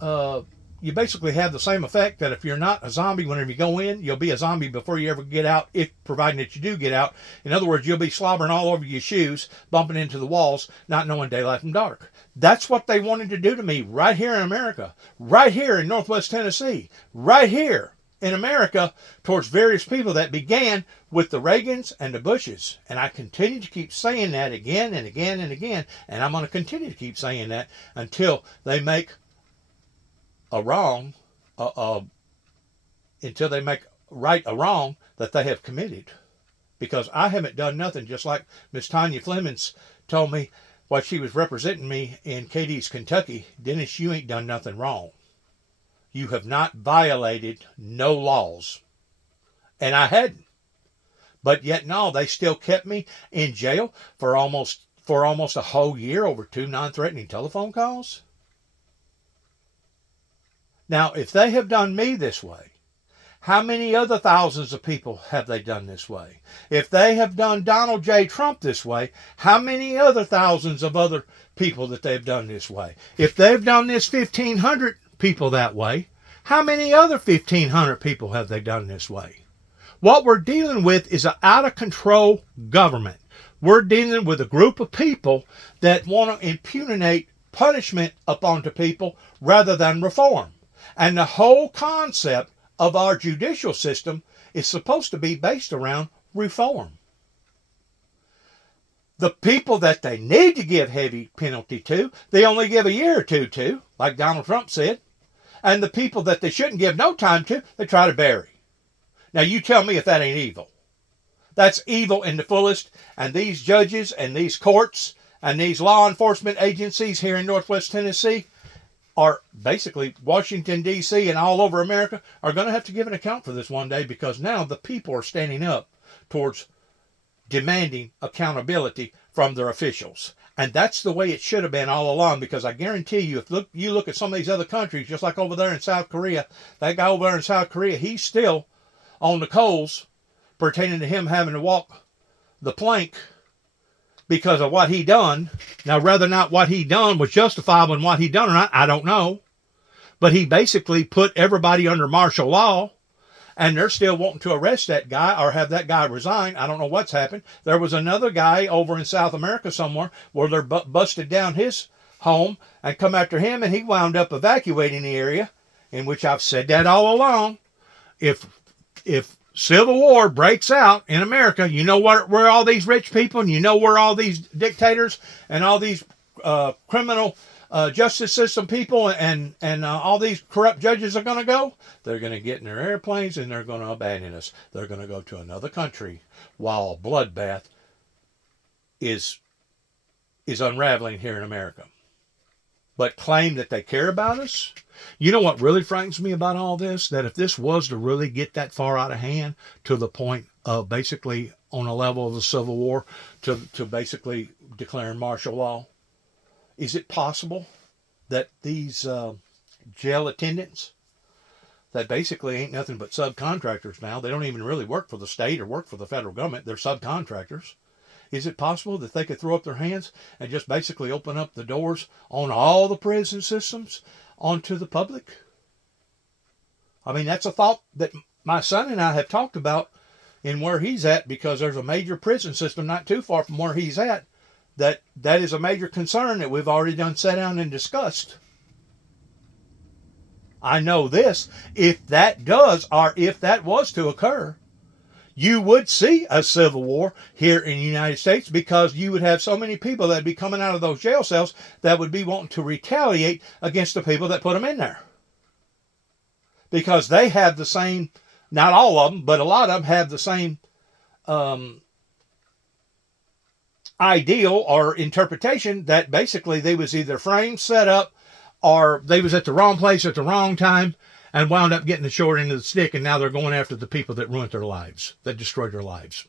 you basically have the same effect that if you're not a zombie whenever you go in, you'll be a zombie before you ever get out, if providing that you do get out. In other words, you'll be slobbering all over your shoes, bumping into the walls, not knowing daylight from dark. That's what they wanted to do to me right here in America, right here in Northwest Tennessee, right here in America, towards various people that began with the Reagans and the Bushes. And I continue to keep saying that again and again and again, and I'm going to continue to keep saying that until they make a wrong, until they make right a wrong that they have committed. Because I haven't done nothing, just like Miss Tanya Flemings told me while she was representing me in Cadiz, Kentucky. Dennis, you ain't done nothing wrong. You have not violated no laws. And I hadn't. But yet no, they still kept me in jail for almost a whole year over 2 non-threatening telephone calls. Now, if they have done me this way, how many other thousands of people have they done this way? If they have done Donald J. Trump this way, how many other thousands of other people that they've done this way? If they've done this 1,500 people that way, how many other 1,500 people have they done this way? What we're dealing with is an out-of-control government. We're dealing with a group of people that want to impugnate punishment upon to people rather than reform. And the whole concept of our judicial system is supposed to be based around reform. The people that they need to give heavy penalty to, they only give a year or two to, like Donald Trump said. And the people that they shouldn't give no time to, they try to bury. Now you tell me if that ain't evil. That's evil in the fullest. And these judges and these courts and these law enforcement agencies here in Northwest Tennessee, are basically Washington, D.C. and all over America, are going to have to give an account for this one day, because now the people are standing up towards demanding accountability from their officials. And that's the way it should have been all along, because I guarantee you, if you look at some of these other countries, just like over there in South Korea, that guy over there in South Korea, he's still on the coals pertaining to him having to walk the plank because of what he done. Now, whether or not what he done was justifiable in what he done or not, I don't know. But he basically put everybody under martial law, and they're still wanting to arrest that guy or have that guy resign. I don't know what's happened. There was another guy over in South America somewhere where they're busted down his home and come after him, and he wound up evacuating the area, in which I've said that all along. If civil war breaks out in America, you know where all these rich people, and you know where all these dictators and all these criminal justice system people and all these corrupt judges are going to go? They're going to get in their airplanes and they're going to abandon us. They're going to go to another country while a bloodbath is unraveling here in America. But claim that they care about us? You know what really frightens me about all this? That if this was to really get that far out of hand, to the point of basically on a level of the Civil War, to basically declaring martial law, is it possible that these jail attendants, that basically ain't nothing but subcontractors now, they don't even really work for the state or work for the federal government, they're subcontractors, is it possible that they could throw up their hands and just basically open up the doors on all the prison systems onto the public? I mean, that's a thought that my son and I have talked about, in where he's at, because there's a major prison system not too far from where he's at, that is a major concern that we've already done sat down and discussed. I know this, if that does, or if that was to occur, you would see a civil war here in the United States, because you would have so many people that would be coming out of those jail cells that would be wanting to retaliate against the people that put them in there. Because they have the same, not all of them, but a lot of them have the same ideal or interpretation that basically they was either framed, set up, or they was at the wrong place at the wrong time and wound up getting the short end of the stick, and now they're going after the people that ruined their lives, that destroyed their lives.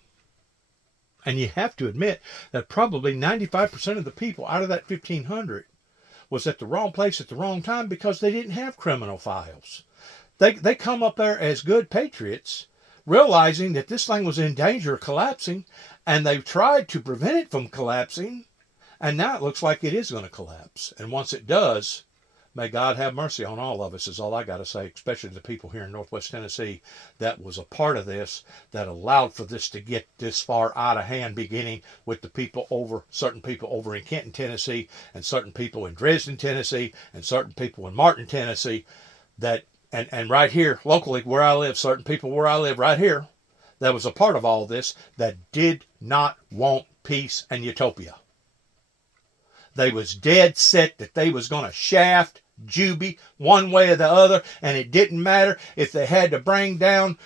And you have to admit that probably 95% of the people out of that 1,500 was at the wrong place at the wrong time, because they didn't have criminal files. They come up there as good patriots, realizing that this thing was in danger of collapsing, and they've tried to prevent it from collapsing, and now it looks like it is going to collapse. And once it does, may God have mercy on all of us, is all I got to say, especially the people here in Northwest Tennessee that was a part of this, that allowed for this to get this far out of hand, beginning with the people over, certain people over in Kenton, Tennessee, and certain people in Dresden, Tennessee, and certain people in Martin, Tennessee, that, and right here, locally, where I live, certain people where I live right here, that was a part of all this, that did not want peace and utopia. They was dead set that they was going to shaft Juby one way or the other, and it didn't matter if they had to bring down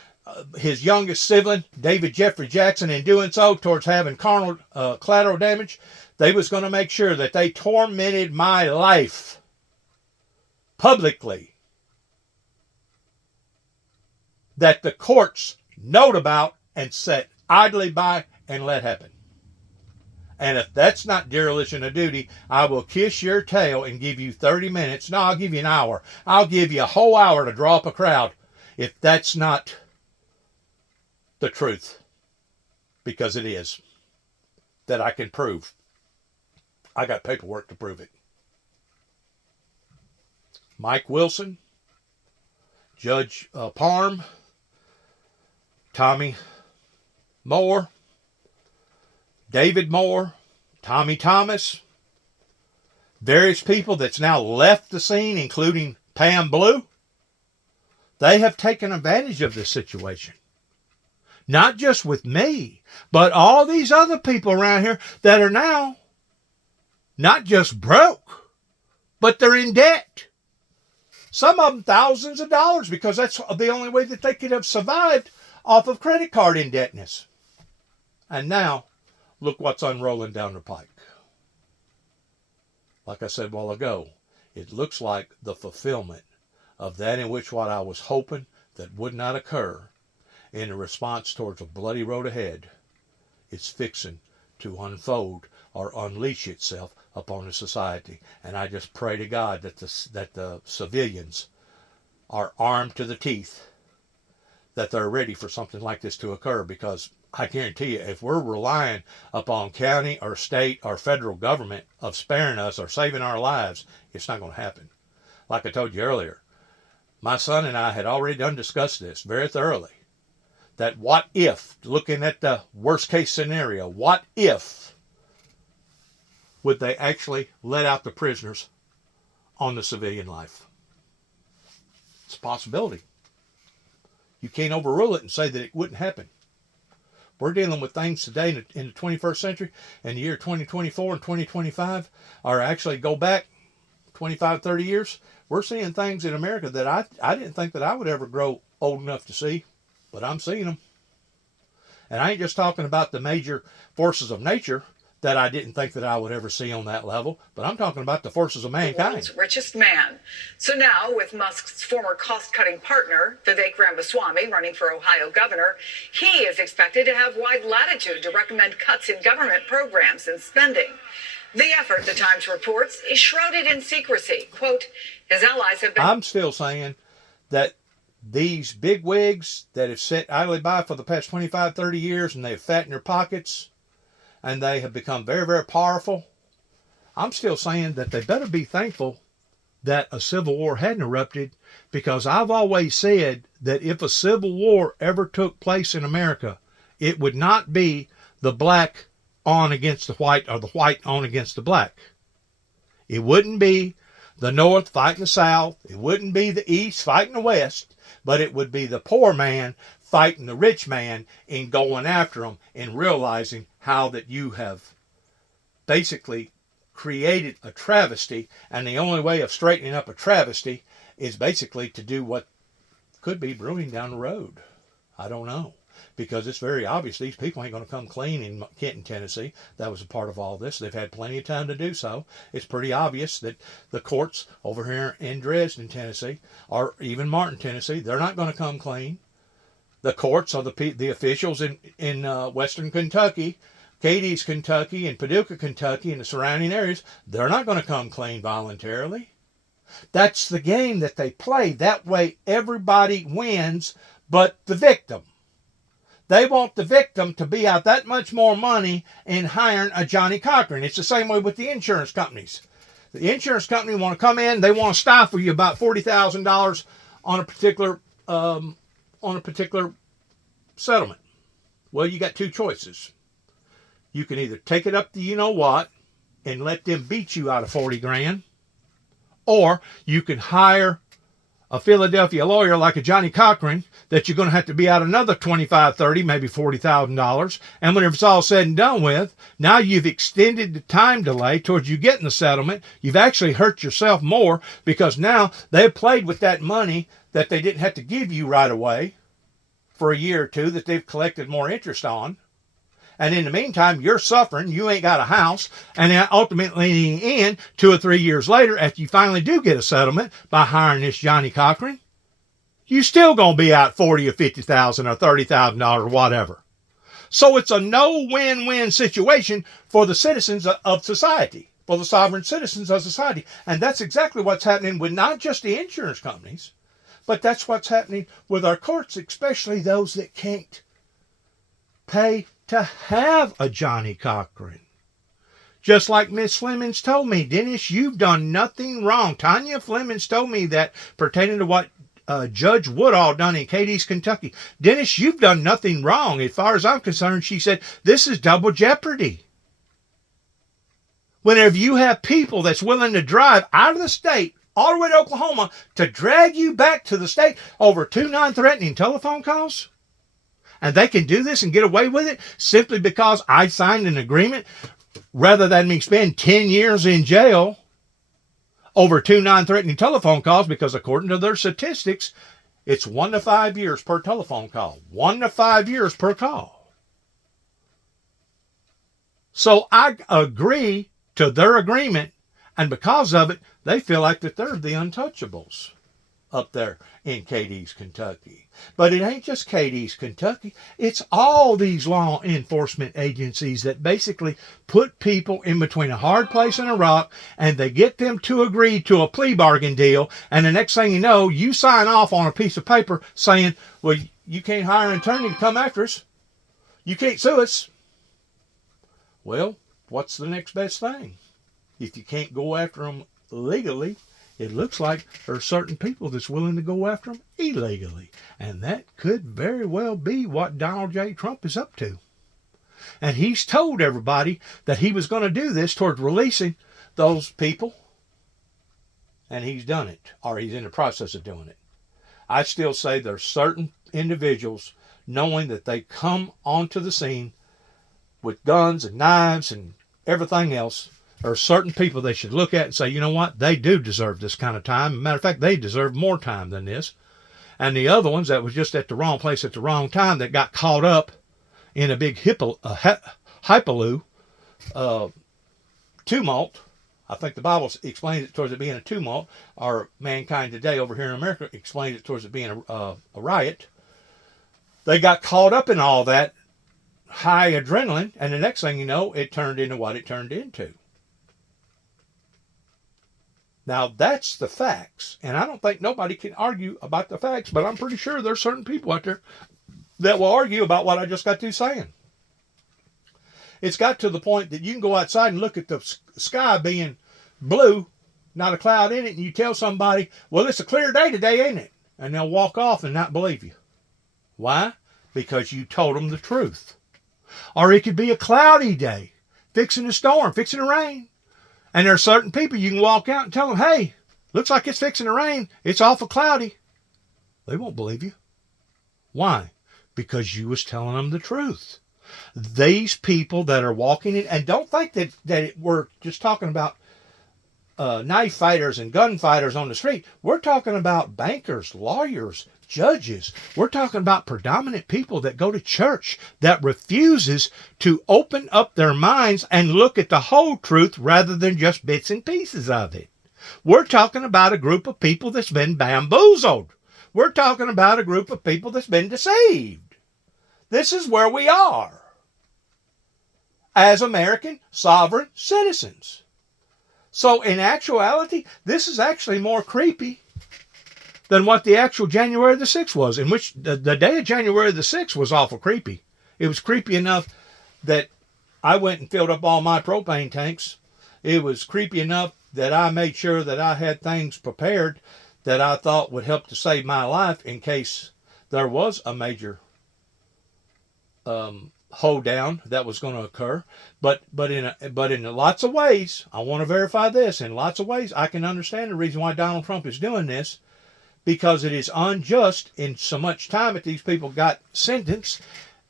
his youngest sibling, David Jeffrey Jackson, in doing so towards having collateral damage. They was going to make sure that they tormented my life publicly, that the courts knowed about and sat idly by and let happen. And if that's not dereliction of duty, I will kiss your tail and give you 30 minutes. No, I'll give you an hour. I'll give you a whole hour to draw up a crowd if that's not the truth. Because it is. That I can prove. I got paperwork to prove it. Mike Wilson, Judge Parham, Tommy Moore, David Moore, Tommy Thomas, various people that's now left the scene, including Pam Blue, they have taken advantage of this situation. Not just with me, but all these other people around here that are now not just broke, but they're in debt. Some of them thousands of dollars, because that's the only way that they could have survived off of credit card indebtedness. And now, look what's unrolling down the pike. Like I said a while ago, it looks like the fulfillment of that in which what I was hoping that would not occur in a response towards a bloody road ahead is fixing to unfold or unleash itself upon the society. And I just pray to God that the civilians are armed to the teeth, that they're ready for something like this to occur, because I guarantee you, if we're relying upon county or state or federal government of sparing us or saving our lives, it's not going to happen. Like I told you earlier, my son and I had already discussed this very thoroughly. That what if, looking at the worst case scenario, what if would they actually let out the prisoners on the civilian life? It's a possibility. You can't overrule it and say that it wouldn't happen. We're dealing with things today in the 21st century, and the year 2024 and 2025, or actually go back 25, 30 years. We're seeing things in America that I didn't think that I would ever grow old enough to see, but I'm seeing them. And I ain't just talking about the major forces of nature that I didn't think that I would ever see on that level, but I'm talking about the forces of mankind. The world's richest man. So now, with Musk's former cost-cutting partner, Vivek Ramaswamy, running for Ohio governor, he is expected to have wide latitude to recommend cuts in government programs and spending. The effort, the Times reports, is shrouded in secrecy. Quote, his allies have been... I'm still saying that these big wigs that have sat idly by for the past 25, 30 years, and they've fattened their pockets, and they have become very, very powerful, I'm still saying that they better be thankful that a civil war hadn't erupted, because I've always said that if a civil war ever took place in America, It would not be the black on against the white or the white on against the black. It wouldn't be the North fighting the South. It wouldn't be the East fighting the West. But it would be the poor man fighting the rich man in going after them and realizing how that you have basically created a travesty. And the only way of straightening up a travesty is basically to do what could be brewing down the road. I don't know. Because it's very obvious these people ain't going to come clean in Kenton, Tennessee. That was a part of all this. They've had plenty of time to do so. It's pretty obvious that the courts over here in Dresden, Tennessee, or even Martin, Tennessee, they're not going to come clean. The courts or the officials in Western Kentucky, Cadiz, Kentucky, and Paducah, Kentucky, and the surrounding areas, they're not going to come clean voluntarily. That's the game that they play. That way everybody wins but the victim. They want the victim to be out that much more money in hiring a Johnny Cochran. It's the same way with the insurance companies. The insurance company want to come in, they want to stifle you about $40,000 on a particular settlement. Well, you got two choices. You can either take it up to you know what and let them beat you out of 40 grand, or you can hire a Philadelphia lawyer like a Johnny Cochran that you're going to have to be out another $25,000, $30,000, maybe $40,000. And whenever it's all said and done with, now you've extended the time delay towards you getting the settlement. You've actually hurt yourself more because now they've played with that money that they didn't have to give you right away for a year or two that they've collected more interest on. And in the meantime, you're suffering. You ain't got a house. And then ultimately, in 2 or 3 years later, after you finally do get a settlement by hiring this Johnny Cochran, you still going to be out $40,000 or $50,000 or $30,000 or whatever. So it's a no win-win situation for the citizens of society, for the sovereign citizens of society. And that's exactly what's happening with not just the insurance companies, but that's what's happening with our courts, especially those that can't pay to have a Johnny Cochran. Just like Miss Flemings told me, Dennis, you've done nothing wrong. Tanya Flemings told me that pertaining to what Judge Woodall done in Cadiz, Kentucky. Dennis, you've done nothing wrong. As far as I'm concerned, she said, this is double jeopardy. Whenever you have people that's willing to drive out of the state all the way to Oklahoma to drag you back to the state over 2 non-threatening telephone calls, and they can do this and get away with it simply because I signed an agreement rather than me spend 10 years in jail over 2 non-threatening telephone calls, because according to their statistics, it's 1 to 5 years per telephone call. 1 to 5 years per call. So I agree to their agreement, and because of it, they feel like that they're the untouchables up there in Cadiz, Kentucky. But it ain't just Cadiz, Kentucky. It's all these law enforcement agencies that basically put people in between a hard place and a rock, and they get them to agree to a plea bargain deal, and the next thing you know, you sign off on a piece of paper saying, well, you can't hire an attorney to come after us. You can't sue us. Well, what's the next best thing? If you can't go after them legally, it looks like there are certain people that's willing to go after them illegally. And that could very well be what Donald J. Trump is up to. And he's told everybody that he was going to do this toward releasing those people. And he's done it, or he's in the process of doing it. I still say there's certain individuals, knowing that they come onto the scene with guns and knives and everything else, there are certain people they should look at and say, you know what, they do deserve this kind of time. Matter of fact, they deserve more time than this. And the other ones that was just at the wrong place at the wrong time, that got caught up in a big hypaloo tumult. I think the Bible explains it towards it being a tumult, or Mankind Today over here in America explains it towards it being a riot. They got caught up in all that high adrenaline, and the next thing you know, it turned into what it turned into. Now, that's the facts, and I don't think nobody can argue about the facts, but I'm pretty sure there's certain people out there that will argue about what I just got through saying. It's got to the point that you can go outside and look at the sky being blue, not a cloud in it, and you tell somebody, well, it's a clear day today, ain't it? And they'll walk off and not believe you. Why? because you told them the truth. Or it could be a cloudy day, fixing to storm, fixing to rain. And there are certain people you can walk out and tell them, hey, looks like it's fixing to rain. It's awful cloudy. They won't believe you. Why? Because you was telling them the truth. These people that are walking in, and don't think that we're just talking about knife fighters and gunfighters on the street. We're talking about bankers, lawyers, judges. We're talking about predominant people that go to church that refuses to open up their minds and look at the whole truth rather than just bits and pieces of it. We're talking about a group of people that's been bamboozled. We're talking about a group of people that's been deceived. This is where we are as American sovereign citizens. So in actuality, this is actually more creepy than what the actual January the 6th was, in which the day of January the 6th was awful creepy. It was creepy enough that I went and filled up all my propane tanks. It was creepy enough that I made sure that I had things prepared that I thought would help to save my life in case there was a major hoedown that was going to occur. But in lots of ways, I want to verify this, in lots of ways I can understand the reason why Donald Trump is doing this, because it is unjust in so much time that these people got sentenced,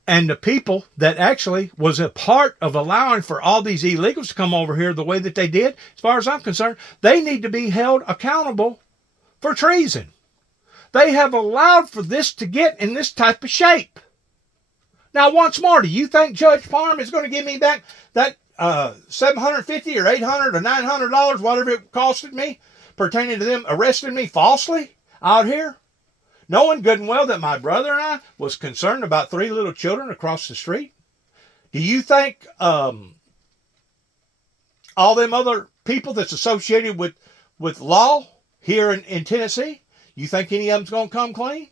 and the people that actually was a part of allowing for all these illegals to come over here the way that they did, as far as I'm concerned, they need to be held accountable for treason. They have allowed for this to get in this type of shape. Now, once more, do you think Judge Parham is going to give me back that $750 or $800 or $900, whatever it costed me, pertaining to them arresting me falsely out here? Knowing good and well that my brother and I was concerned about 3 little children across the street? Do you think all them other people that's associated with law here in Tennessee, you think any of them's going to come clean?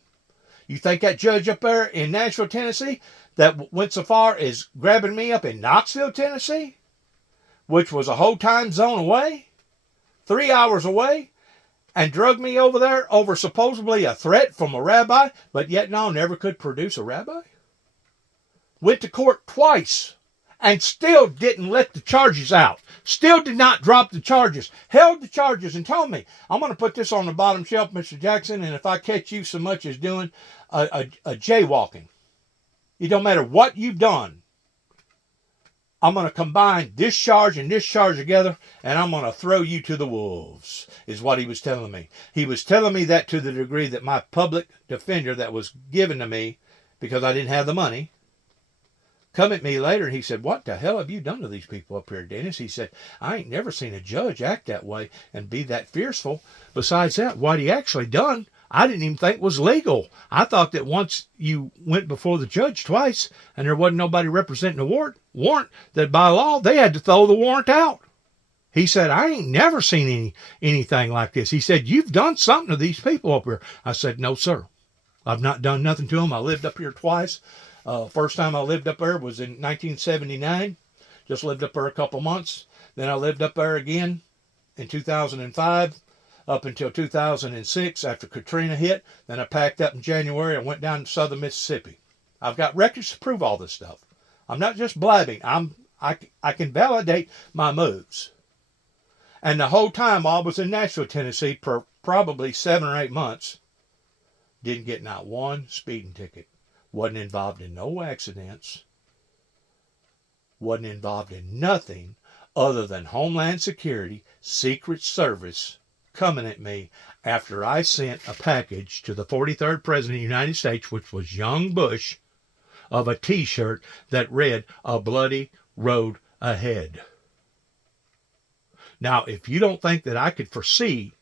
You think that judge up there in Nashville, Tennessee, that went so far as grabbing me up in Knoxville, Tennessee, which was a whole time zone away, 3 hours away, and drug me over there over supposedly a threat from a rabbi, but yet no, never could produce a rabbi? Went to court twice and still didn't let the charges out. Still did not drop the charges. Held the charges and told me, I'm going to put this on the bottom shelf, Mr. Jackson, and if I catch you so much as doing a jaywalking, it don't matter what you've done, I'm going to combine this charge and this charge together, and I'm going to throw you to the wolves, is what he was telling me. He was telling me that to the degree that my public defender that was given to me, because I didn't have the money, come at me later and he said, what the hell have you done to these people up here, Dennis? He said, I ain't never seen a judge act that way and be that fearful. Besides that, what he actually done, I didn't even think was legal. I thought that once you went before the judge twice and there wasn't nobody representing the warrant, that by law they had to throw the warrant out. He said, I ain't never seen anything like this. He said, you've done something to these people up here. I said, no, sir. I've not done nothing to them. I lived up here twice. First time I lived up there was in 1979. Just lived up there a couple months. Then I lived up there again in 2005 up until 2006 after Katrina hit. Then I packed up in January and went down to southern Mississippi. I've got records to prove all this stuff. I'm not just blabbing. I can validate my moves. And the whole time I was in Nashville, Tennessee for probably 7 or 8 months, didn't get not one speeding ticket. Wasn't involved in no accidents. Wasn't involved in nothing other than Homeland Security, Secret Service coming at me after I sent a package to the 43rd President of the United States, which was young Bush, of a T-shirt that read, "A Bloody Road Ahead." Now, if you don't think that I could foresee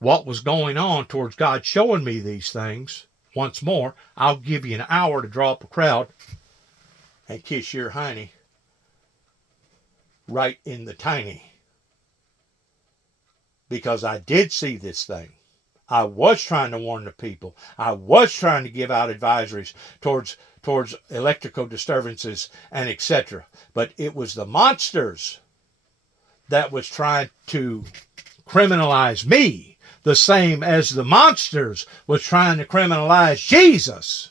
what was going on towards God showing me these things, once more, I'll give you an hour to draw up a crowd and kiss your hiney right in the tiny. Because I did see this thing. I was trying to warn the people. I was trying to give out advisories towards electrical disturbances and etc. But it was the monsters that was trying to criminalize me, the same as the monsters was trying to criminalize Jesus.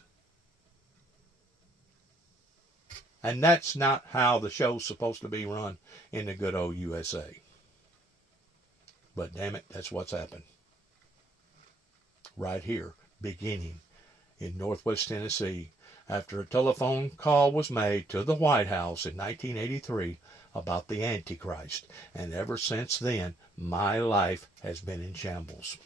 And that's not how the show's supposed to be run in the good old USA. But damn it, that's what's happened. Right here, beginning in Northwest Tennessee, after a telephone call was made to the White House in 1983 about the Antichrist. And ever since then, my life has been in shambles.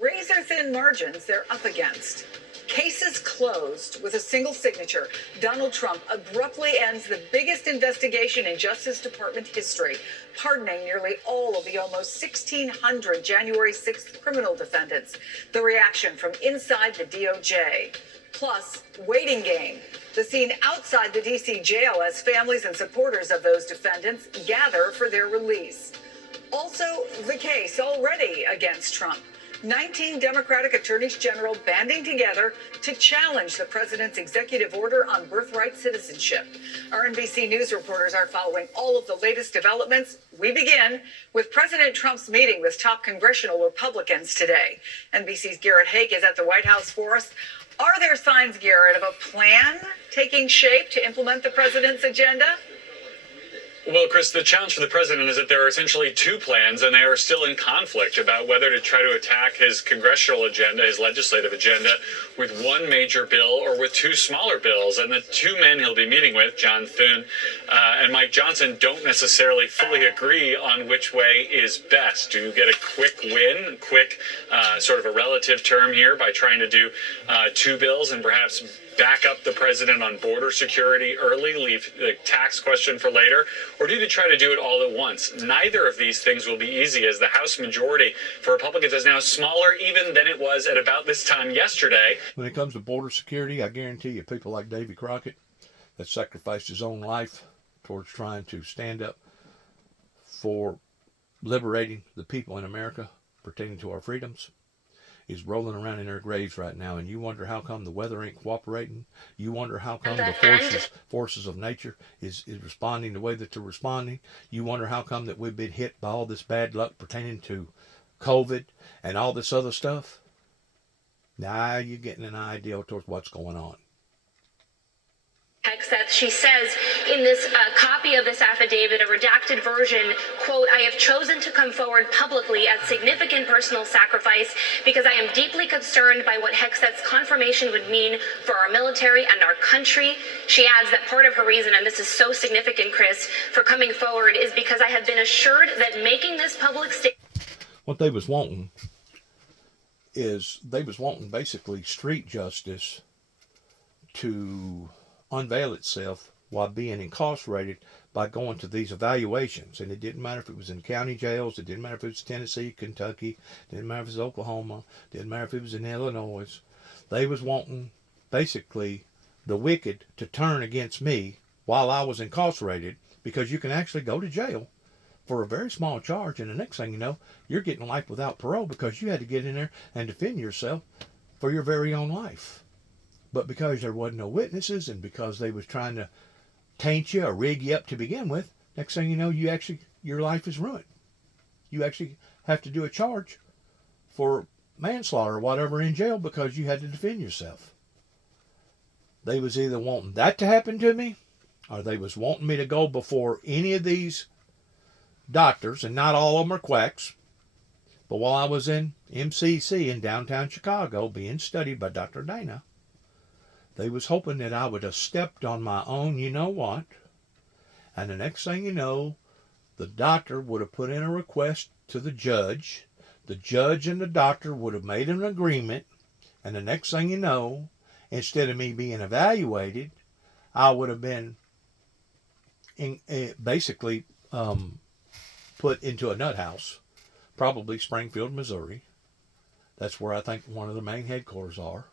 Razor-thin margins they're up against. Cases closed with a single signature. Donald Trump abruptly ends the biggest investigation in Justice Department history, pardoning nearly all of the almost 1,600 January 6th criminal defendants. The reaction from inside the DOJ. Plus, waiting game. The scene outside the D.C. jail as families and supporters of those defendants gather for their release. Also, the case already against Trump. 19 Democratic attorneys general banding together to challenge the president's executive order on birthright citizenship. Our NBC News reporters are following all of the latest developments. We begin with President Trump's meeting with top congressional Republicans today. NBC's Garrett Haake is at the White House for us. Are there signs, Garrett, of a plan taking shape to implement the president's agenda? Well, Chris, the challenge for the president is that there are essentially two plans, and they are still in conflict about whether to try to attack his congressional agenda, his legislative agenda, with one major bill or with two smaller bills. And the two men he'll be meeting with, John Thune and Mike Johnson, don't necessarily fully agree on which way is best. Do you get a quick win, sort of a relative term here by trying to do two bills and perhaps back up the president on border security early, leave the tax question for later, or do you try to do it all at once? Neither of these things will be easy, as the House majority for Republicans is now smaller even than it was at about this time yesterday. When it comes to border security, I guarantee you people like Davy Crockett that sacrificed his own life towards trying to stand up for liberating the people in America, pertaining to our freedoms, is rolling around in their graves right now, and you wonder how come the weather ain't cooperating. You wonder how come the forces of nature is responding the way that they're responding. You wonder how come that we've been hit by all this bad luck pertaining to COVID and all this other stuff. Now you're getting an idea towards what's going on. That she says in this copy of this affidavit, a redacted version, quote, "I have chosen to come forward publicly at significant personal sacrifice because I am deeply concerned by what Hexet's confirmation would mean for our military and our country." She adds that part of her reason, and this is so significant, Chris, for coming forward is because I have been assured that making this public statement. What they was wanting is they was wanting basically street justice to unveil itself while being incarcerated by going to these evaluations. And it didn't matter if it was in county jails, it didn't matter if it was Tennessee, Kentucky, it didn't matter if it was Oklahoma, it didn't matter if it was in Illinois. They was wanting basically the wicked to turn against me while I was incarcerated, because you can actually go to jail for a very small charge, and the next thing you know, you're getting life without parole because you had to get in there and defend yourself for your very own life. But because there wasn't no witnesses, and because they was trying to taint you or rig you up to begin with, next thing you know, your life is ruined. You actually have to do a charge for manslaughter or whatever in jail because you had to defend yourself. They was either wanting that to happen to me, or they was wanting me to go before any of these doctors, and not all of them are quacks. But while I was in MCC in downtown Chicago being studied by Dr. Dana, they was hoping that I would have stepped on my own, you know what, and the next thing you know, the doctor would have put in a request to the judge and the doctor would have made an agreement, and the next thing you know, instead of me being evaluated, I would have been basically put into a nut house, probably Springfield, Missouri. That's where I think one of the main headquarters are,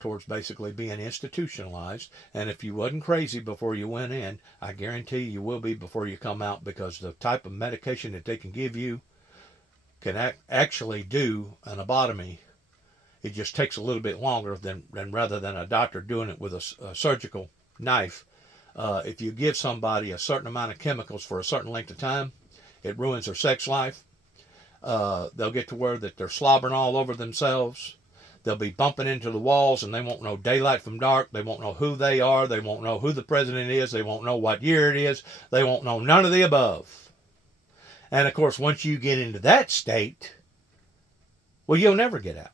towards basically being institutionalized. And if you wasn't crazy before you went in, I guarantee you will be before you come out, because the type of medication that they can give you can actually do an lobotomy. It just takes a little bit longer than rather than a doctor doing it with a surgical knife. If you give somebody a certain amount of chemicals for a certain length of time, it ruins their sex life. They'll get to where that they're slobbering all over themselves. They'll be bumping into the walls, and they won't know daylight from dark. They won't know who they are. They won't know who the president is. They won't know what year it is. They won't know none of the above. And, of course, once you get into that state, well, you'll never get out.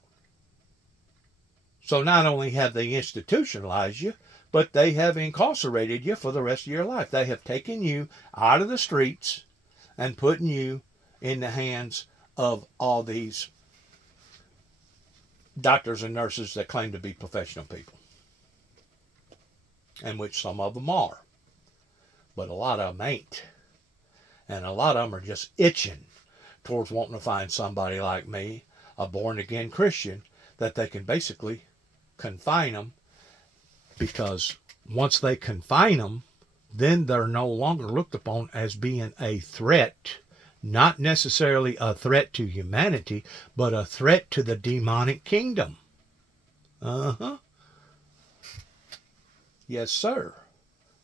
So not only have they institutionalized you, but they have incarcerated you for the rest of your life. They have taken you out of the streets and putting you in the hands of all these doctors and nurses that claim to be professional people, and which some of them are, but a lot of them ain't, and a lot of them are just itching towards wanting to find somebody like me, a born-again Christian, that they can basically confine them, because once they confine them, then they're no longer looked upon as being a threat. Not necessarily a threat to humanity, but a threat to the demonic kingdom. Yes, sir.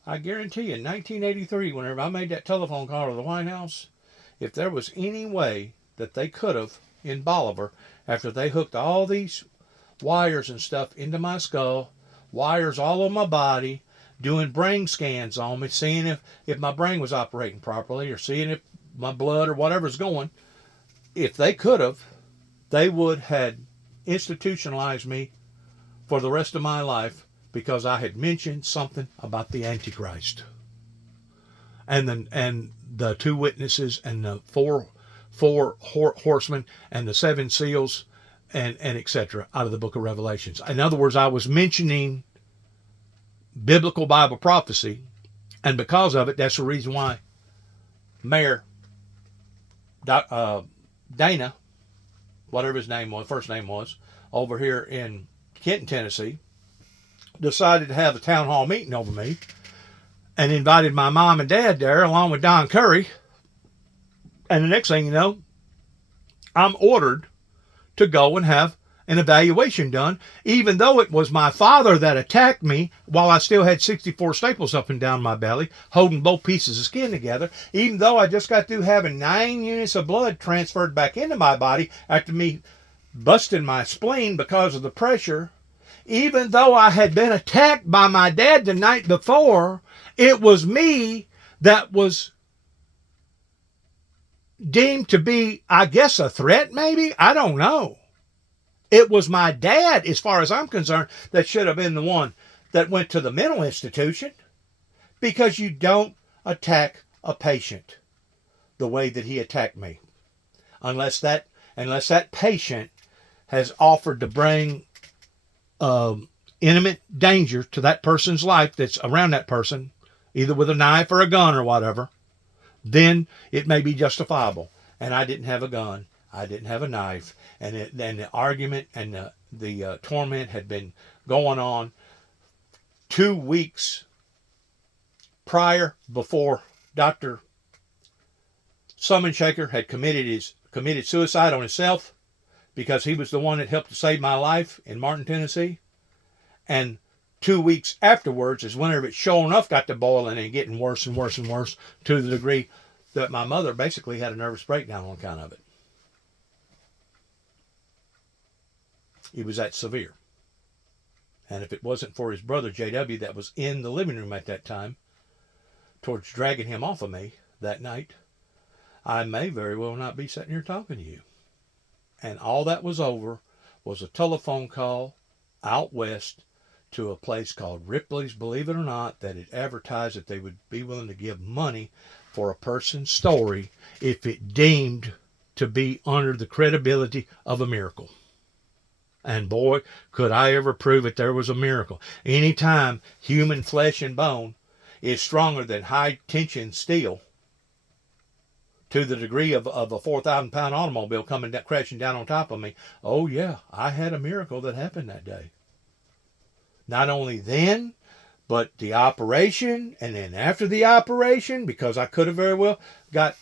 I guarantee you, in 1983, whenever I made that telephone call to the White House, if there was any way that they could have, in Bolivar, after they hooked all these wires and stuff into my skull, wires all over my body, doing brain scans on me, seeing if my brain was operating properly, or seeing if my blood or whatever's going, if they could have, they would have institutionalized me for the rest of my life, because I had mentioned something about the Antichrist and the two witnesses and the four horsemen and the seven seals and etc. out of the book of Revelations. In other words, I was mentioning biblical Bible prophecy, and because of it, that's the reason why Mayor Dana, whatever his name was, first name was, over here in Kenton, Tennessee, decided to have a town hall meeting over me and invited my mom and dad there along with Don Curry. And the next thing you know, I'm ordered to go and have an evaluation done, even though it was my father that attacked me while I still had 64 staples up and down my belly, holding both pieces of skin together, even though I just got through having 9 units of blood transferred back into my body after me busting my spleen because of the pressure. Even though I had been attacked by my dad the night before, it was me that was deemed to be, I guess, a threat maybe? I don't know. It was my dad, as far as I'm concerned, that should have been the one that went to the mental institution, because you don't attack a patient the way that he attacked me, unless that patient has offered to bring imminent danger to that person's life that's around that person, either with a knife or a gun or whatever. Then it may be justifiable. And I didn't have a gun. I didn't have a knife, and the argument and the torment had been going on 2 weeks prior, before Dr. Summonshaker had committed suicide on himself, because he was the one that helped to save my life in Martin, Tennessee. And 2 weeks afterwards is whenever it sure enough got to boiling and getting worse and worse and worse, to the degree that my mother basically had a nervous breakdown on account of it. It was that severe. And if it wasn't for his brother, J.W., that was in the living room at that time, towards dragging him off of me that night, I may very well not be sitting here talking to you. And all that was over was a telephone call out west to a place called Ripley's, believe it or not, that had advertised that they would be willing to give money for a person's story if it deemed to be under the credibility of a miracle. And boy, could I ever prove it there was a miracle. Anytime human flesh and bone is stronger than high tension steel, to the degree of a 4,000-pound automobile coming down, crashing down on top of me, oh yeah, I had a miracle that happened that day. Not only then, but the operation, and then after the operation, because I could have very well got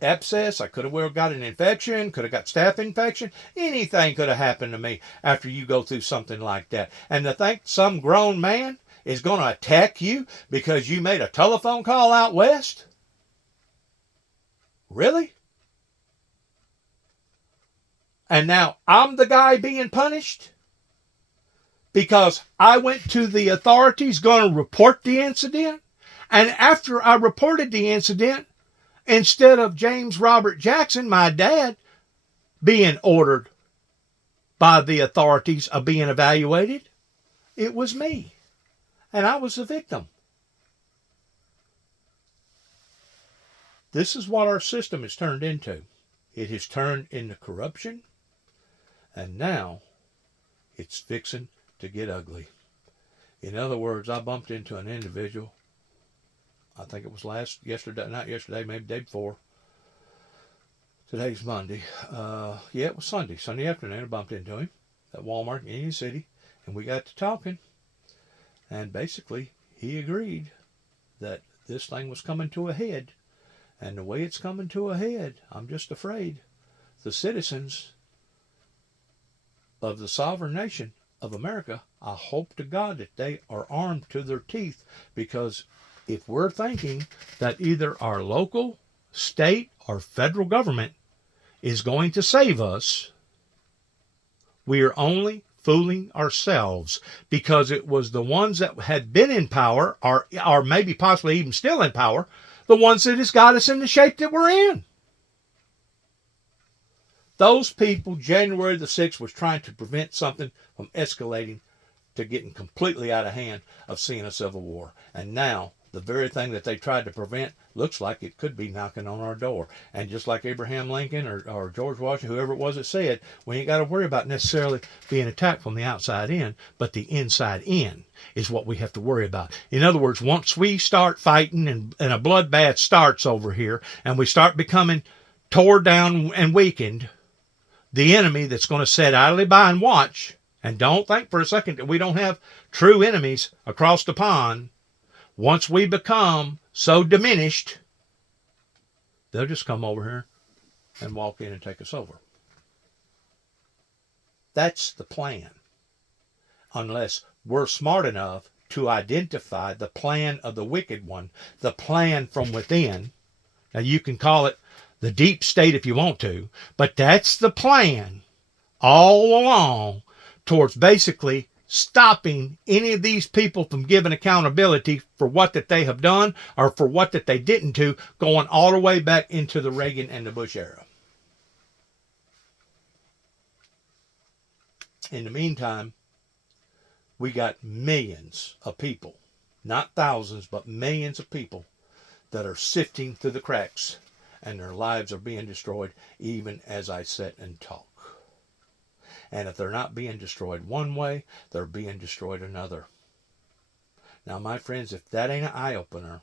abscess, I could have well got an infection, could have got staph infection. Anything could have happened to me after you go through something like that. And to think some grown man is going to attack you because you made a telephone call out west? Really? And now I'm the guy being punished because I went to the authorities going to report the incident. And after I reported the incident, instead of James Robert Jackson, my dad, being ordered by the authorities of being evaluated, it was me. And I was the victim. This is what our system has turned into. It has turned into corruption. And now it's fixing to get ugly. In other words, I bumped into an individual. I think it was not yesterday, maybe the day before. Today's Monday. Yeah, it was Sunday afternoon. I bumped into him at Walmart in Union City, and we got to talking. And basically, he agreed that this thing was coming to a head. And the way it's coming to a head, I'm just afraid the citizens of the sovereign nation of America, I hope to God that they are armed to their teeth, because if we're thinking that either our local, state, or federal government is going to save us, we are only fooling ourselves, because it was the ones that had been in power, or maybe possibly even still in power, the ones that has got us in the shape that we're in. Those people, January the 6th, was trying to prevent something from escalating to getting completely out of hand of seeing a civil war. And now, the very thing that they tried to prevent looks like it could be knocking on our door. And just like Abraham Lincoln or George Washington, whoever it was that said, we ain't got to worry about necessarily being attacked from the outside in, but the inside in is what we have to worry about. In other words, once we start fighting and a bloodbath starts over here, and we start becoming tore down and weakened, the enemy that's going to sit idly by and watch, and don't think for a second that we don't have true enemies across the pond, once we become so diminished, they'll just come over here and walk in and take us over. That's the plan. Unless we're smart enough to identify the plan of the wicked one, the plan from within. Now you can call it the deep state if you want to, but that's the plan all along towards basically stopping any of these people from giving accountability for what that they have done or for what that they didn't do, going all the way back into the Reagan and the Bush era. In the meantime, we got millions of people, not thousands, but millions of people that are sifting through the cracks, and their lives are being destroyed even as I sit and talk. And if they're not being destroyed one way, they're being destroyed another. Now, my friends, if that ain't an eye-opener,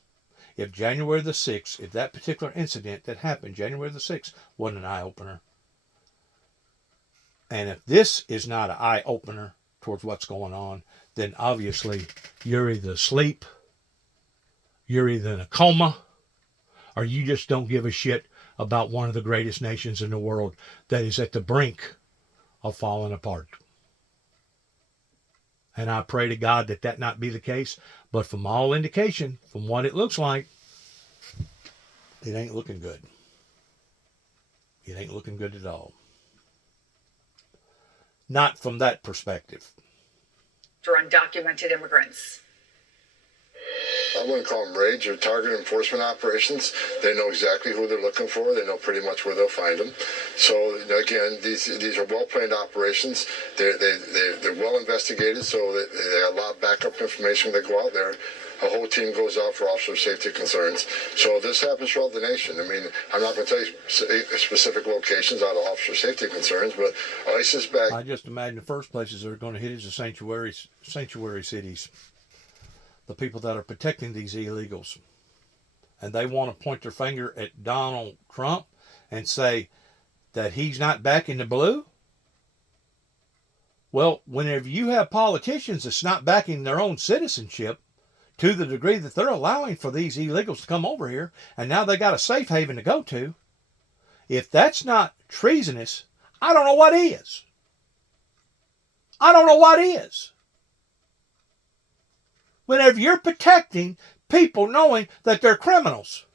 if January the 6th, if that particular incident that happened January the 6th wasn't an eye-opener, and if this is not an eye-opener towards what's going on, then obviously you're either asleep, you're either in a coma, or you just don't give a shit about one of the greatest nations in the world that is at the brink of falling apart. And I pray to God that that not be the case, but from all indication, from what it looks like, it ain't looking good. It ain't looking good at all. Not from that perspective. For undocumented immigrants. I wouldn't call them raids or target enforcement operations. They know exactly who they're looking for. They know pretty much where they'll find them. So again, these are well-planned operations. They're well investigated, so they have a lot of backup information when they go out there. A whole team goes out for officer safety concerns. So this happens throughout the nation. I mean, I'm not going to tell you specific locations out of officer safety concerns, but ICE is back. I just imagine the first places they're going to hit is the sanctuary cities. The people that are protecting these illegals. And they want to point their finger at Donald Trump and say that he's not back in the blue. Well, whenever you have politicians that's not backing their own citizenship to the degree that they're allowing for these illegals to come over here, and now they got a safe haven to go to, if that's not treasonous, I don't know what is. I don't know what is. Whenever you're protecting people knowing that they're criminals,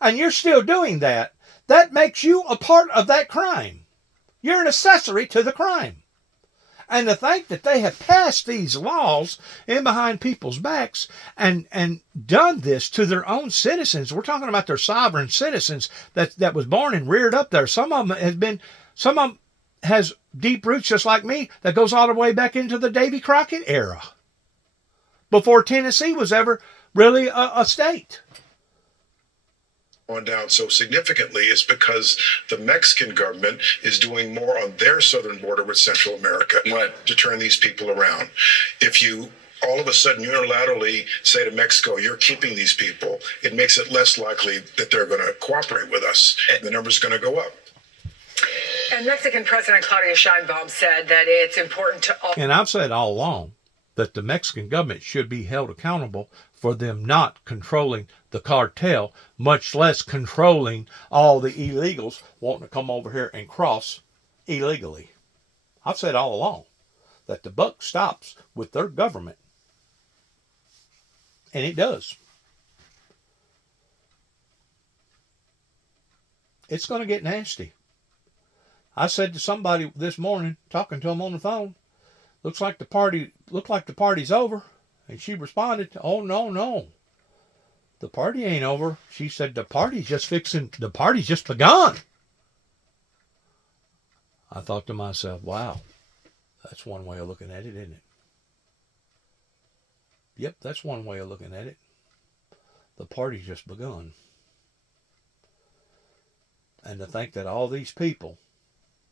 and you're still doing that, that makes you a part of that crime. You're an accessory to the crime. And to think that they have passed these laws in behind people's backs and done this to their own citizens. We're talking about their sovereign citizens that was born and reared up there. Some of them has deep roots just like me that goes all the way back into the Davy Crockett era. Before Tennessee was ever really a state. On down so significantly is because the Mexican government is doing more on their southern border with Central America to turn these people around. If you all of a sudden unilaterally say to Mexico, you're keeping these people, it makes it less likely that they're going to cooperate with us, and the number's going to go up. And Mexican President Claudia Sheinbaum said that it's important to all. And I've said all along that the Mexican government should be held accountable for them not controlling the cartel, much less controlling all the illegals wanting to come over here and cross illegally. I've said all along that the buck stops with their government. And it does. It's going to get nasty. I said to somebody this morning, talking to them on the phone, looks like the party's over. And she responded, oh, no. The party ain't over. She said, the party's just begun. I thought to myself, wow, that's one way of looking at it, isn't it? Yep, that's one way of looking at it. The party's just begun. And to think that all these people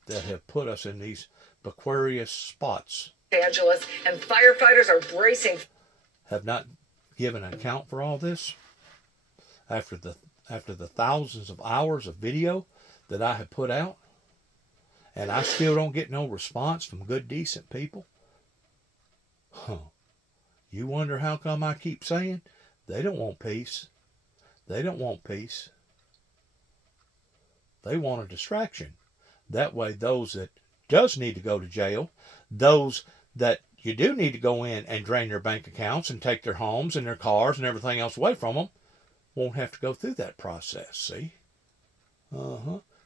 that have put us in these precarious spots, Angeles, and firefighters are bracing, have not given an account for all this after the thousands of hours of video that I have put out, and I still don't get no response from good, decent people. You wonder how come I keep saying they don't want peace. They don't want peace. They want a distraction. That way those that does need to go to jail, those that you do need to go in and drain their bank accounts and take their homes and their cars and everything else away from them, won't have to go through that process, see?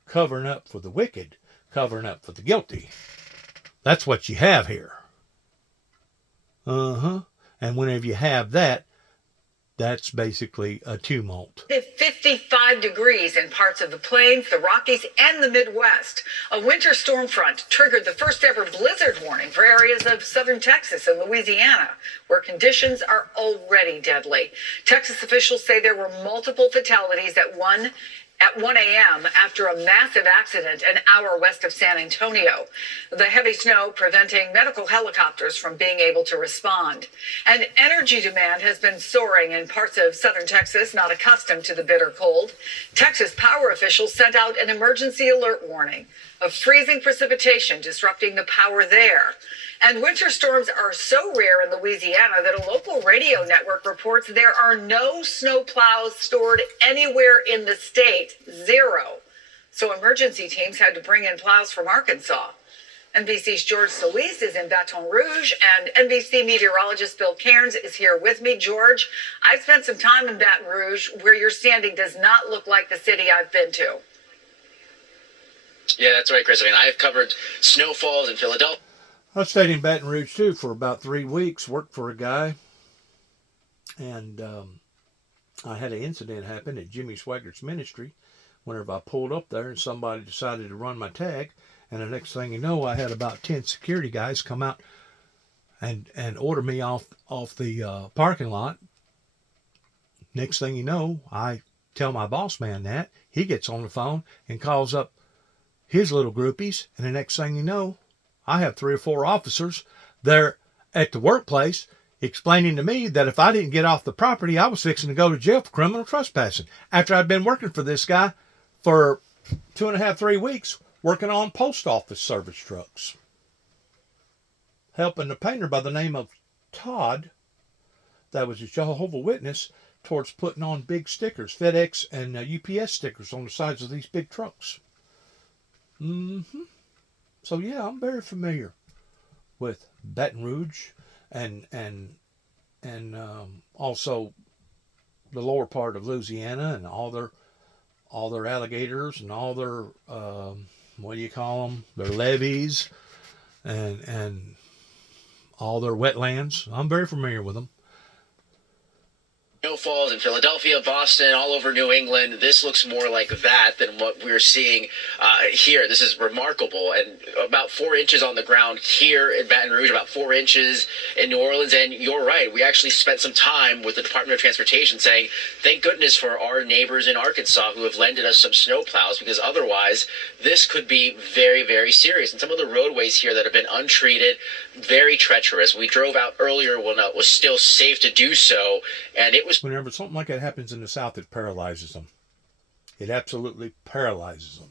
Covering up for the wicked, covering up for the guilty. That's what you have here. And whenever you have that, that's basically a tumult. 55 degrees in parts of the plains, the Rockies, and the Midwest. A winter storm front triggered the first ever blizzard warning for areas of southern Texas and Louisiana, where conditions are already deadly. Texas officials say there were multiple fatalities at 1 a.m. after a massive accident an hour west of San Antonio. The heavy snow preventing medical helicopters from being able to respond. And energy demand has been soaring in parts of southern Texas not accustomed to the bitter cold. Texas power officials sent out an emergency alert warning of freezing precipitation disrupting the power there. And winter storms are so rare in Louisiana that a local radio network reports there are no snow plows stored anywhere in the state. 0. So emergency teams had to bring in plows from Arkansas. NBC's George Solis is in Baton Rouge, and NBC meteorologist Bill Cairns is here with me. George, I spent some time in Baton Rouge. Where you're standing does not look like the city I've been to. Yeah, that's right, Chris. I mean, I've covered snowfalls in Philadelphia. I stayed in Baton Rouge, too, for about 3 weeks, worked for a guy, and I had an incident happen at Jimmy Swaggart's ministry whenever I pulled up there and somebody decided to run my tag, and the next thing you know, I had about 10 security guys come out and order me off the parking lot. Next thing you know, I tell my boss man that. He gets on the phone and calls up his little groupies, and the next thing you know, I have 3 or 4 officers there at the workplace explaining to me that if I didn't get off the property, I was fixing to go to jail for criminal trespassing. After I'd been working for this guy for 2.5, 3 weeks, working on post office service trucks. Helping a painter by the name of Todd, that was a Jehovah's Witness, towards putting on big stickers, FedEx and UPS stickers on the sides of these big trucks. So yeah, I'm very familiar with Baton Rouge and also the lower part of Louisiana and all their alligators and all their what do you call them? Their levees and all their wetlands. I'm very familiar with them. Snowfalls in Philadelphia, Boston, all over New England. This looks more like that than what we're seeing here. This is remarkable. And about 4 inches on the ground here in Baton Rouge, about 4 inches in New Orleans. And you're right. We actually spent some time with the Department of Transportation saying, thank goodness for our neighbors in Arkansas who have lended us some snow plows, because otherwise this could be very, very serious. And some of the roadways here that have been untreated, very treacherous. We drove out earlier when it was still safe to do so, and it was... Whenever something like that happens in the South, it paralyzes them. It absolutely paralyzes them.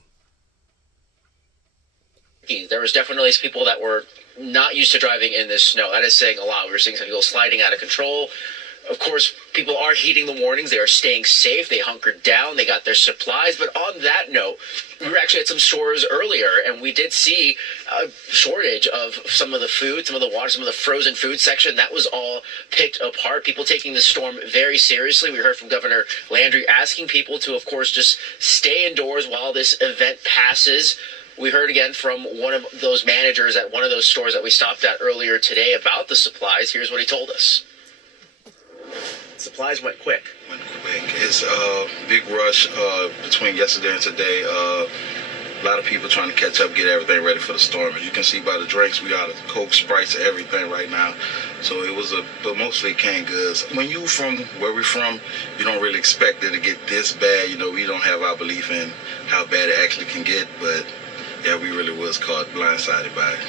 There was definitely people that were not used to driving in this snow. That is saying a lot. We were seeing some people sliding out of control. Of course, people are heeding the warnings. They are staying safe. They hunkered down. They got their supplies. But on that note, we were actually at some stores earlier, and we did see a shortage of some of the food, some of the water, some of the frozen food section. That was all picked apart. People taking the storm very seriously. We heard from Governor Landry asking people to, of course, just stay indoors while this event passes. We heard again from one of those managers at one of those stores that we stopped at earlier today about the supplies. Here's what he told us. Supplies went quick. It's a big rush between yesterday and today. A lot of people trying to catch up, get everything ready for the storm. As you can see by the drinks, we got Coke, Sprites, everything right now. So it was but mostly canned goods. When you from where we're from, you don't really expect it to get this bad. You know, we don't have our belief in how bad it actually can get, but yeah, we really was caught blindsided by it.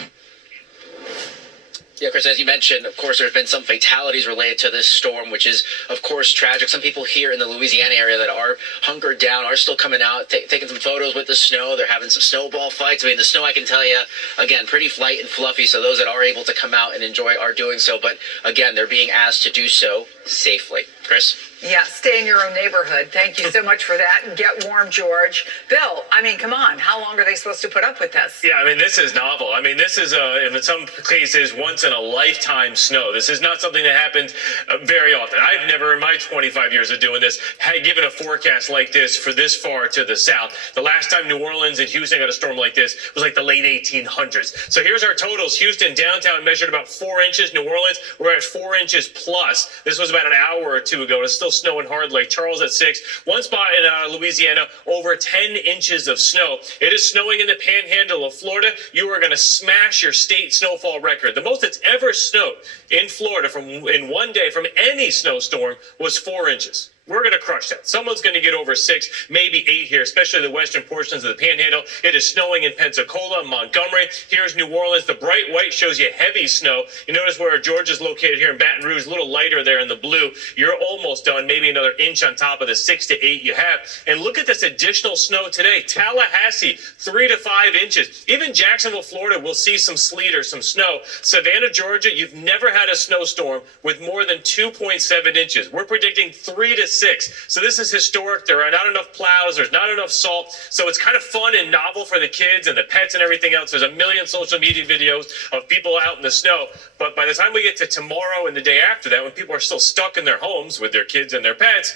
Yeah, Chris, as you mentioned, of course, there have been some fatalities related to this storm, which is, of course, tragic. Some people here in the Louisiana area that are hunkered down are still coming out, taking some photos with the snow. They're having some snowball fights. I mean, the snow, I can tell you, again, pretty light and fluffy, so those that are able to come out and enjoy are doing so. But, again, they're being asked to do so safely. Chris? Yeah, stay in your own neighborhood. Thank you so much for that. And get warm, George. Bill, I mean, come on. How long are they supposed to put up with this? Yeah, I mean, this is novel. I mean, this is, in some cases, once in a lifetime snow. This is not something that happens very often. I've never, in my 25 years of doing this, had given a forecast like this for this far to the south. The last time New Orleans and Houston got a storm like this was like the late 1800s. So here's our totals. Houston downtown measured about 4 inches. New Orleans, we're at 4 inches plus. This was about an hour or two ago. It's still snowing hard. Lake Charles at 6. One spot in Louisiana, over 10 inches of snow. It is snowing in the panhandle of Florida. You are going to smash your state snowfall record. The most that's ever snowed in Florida in one day from any snowstorm was 4 inches. We're going to crush that. Someone's going to get over 6, maybe 8 here, especially the western portions of the Panhandle. It is snowing in Pensacola, Montgomery. Here's New Orleans. The bright white shows you heavy snow. You notice where George is located here in Baton Rouge, a little lighter there in the blue. You're almost done, maybe another inch on top of the 6 to 8 you have. And look at this additional snow today. Tallahassee, 3 to 5 inches. Even Jacksonville, Florida, will see some sleet or some snow. Savannah, Georgia, you've never had a snowstorm with more than 2.7 inches. We're predicting 3 to 6. So this is historic. There are not enough plows. There's not enough salt. So it's kind of fun and novel for the kids and the pets and everything else. There's a million social media videos of people out in the snow. But by the time we get to tomorrow and the day after that, when people are still stuck in their homes with their kids and their pets,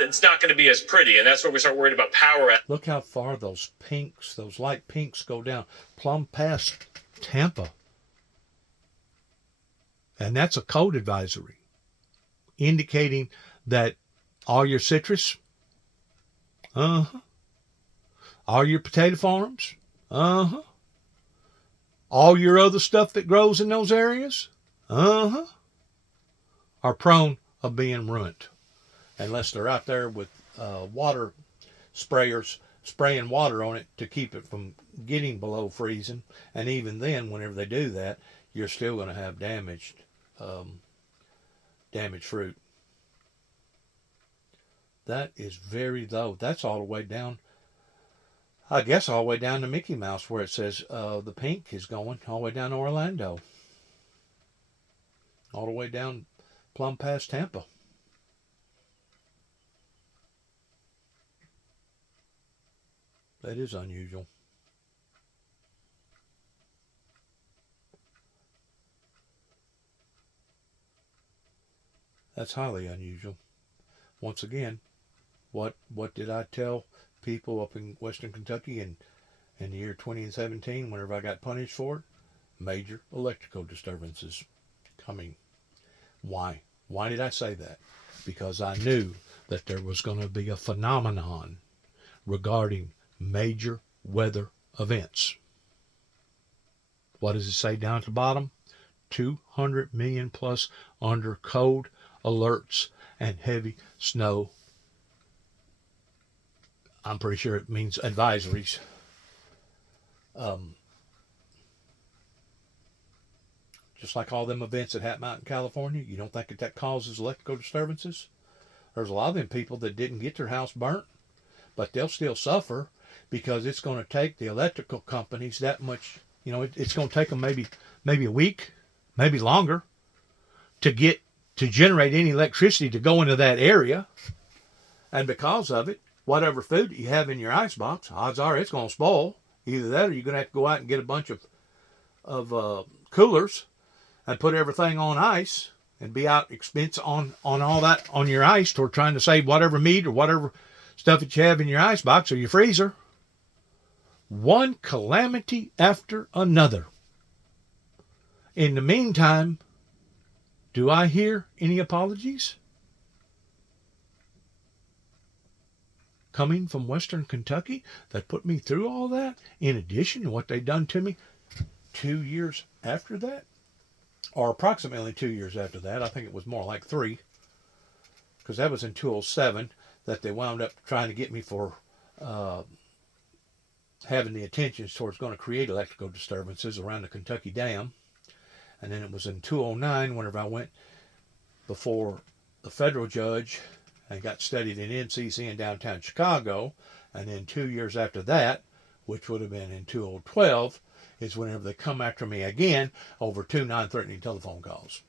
it's not going to be as pretty. And that's where we start worried about power. Look how far those pinks, those light pinks go down, plumb past Tampa. And that's a cold advisory, indicating that all your citrus, all your potato farms, all your other stuff that grows in those areas, are prone of being ruined. Unless they're out there with water sprayers spraying water on it to keep it from getting below freezing. And even then, whenever they do that, you're still going to have damaged fruit. That is very low. That's all the way down, I guess all the way down to Mickey Mouse, where it says the pink is going all the way down to Orlando. All the way down plumb past Tampa. That is unusual. That's highly unusual. Once again, what did I tell people up in Western Kentucky and in the year 2017, whenever I got punished for it, major electrical disturbances coming. Why? Why did I say that? Because I knew that there was going to be a phenomenon regarding major weather events. What does it say down at the bottom? 200 million plus under cold alerts and heavy snow. I'm pretty sure it means advisories. Just like all them events that happen out in California, you don't think that causes electrical disturbances? There's a lot of them people that didn't get their house burnt, but they'll still suffer because it's going to take the electrical companies that much. You know, it's going to take them maybe a week, maybe longer, to generate any electricity to go into that area. And because of it, whatever food that you have in your icebox, odds are it's going to spoil. Either that or you're going to have to go out and get a bunch of coolers and put everything on ice and be out expense on all that on your ice toward trying to save whatever meat or whatever stuff that you have in your icebox or your freezer. One calamity after another. In the meantime, do I hear any apologies coming from Western Kentucky that put me through all that, in addition to what they've done to me 2 years after that? Or approximately 2 years after that. I think it was more like 3. Because that was in 2007 that they wound up trying to get me for having the intentions towards going to create electrical disturbances around the Kentucky Dam. And then it was in 2009 whenever I went before the federal judge and got studied in NCC in downtown Chicago. And then 2 years after that, which would have been in 2012, is whenever they come after me again over 2 non-threatening telephone calls.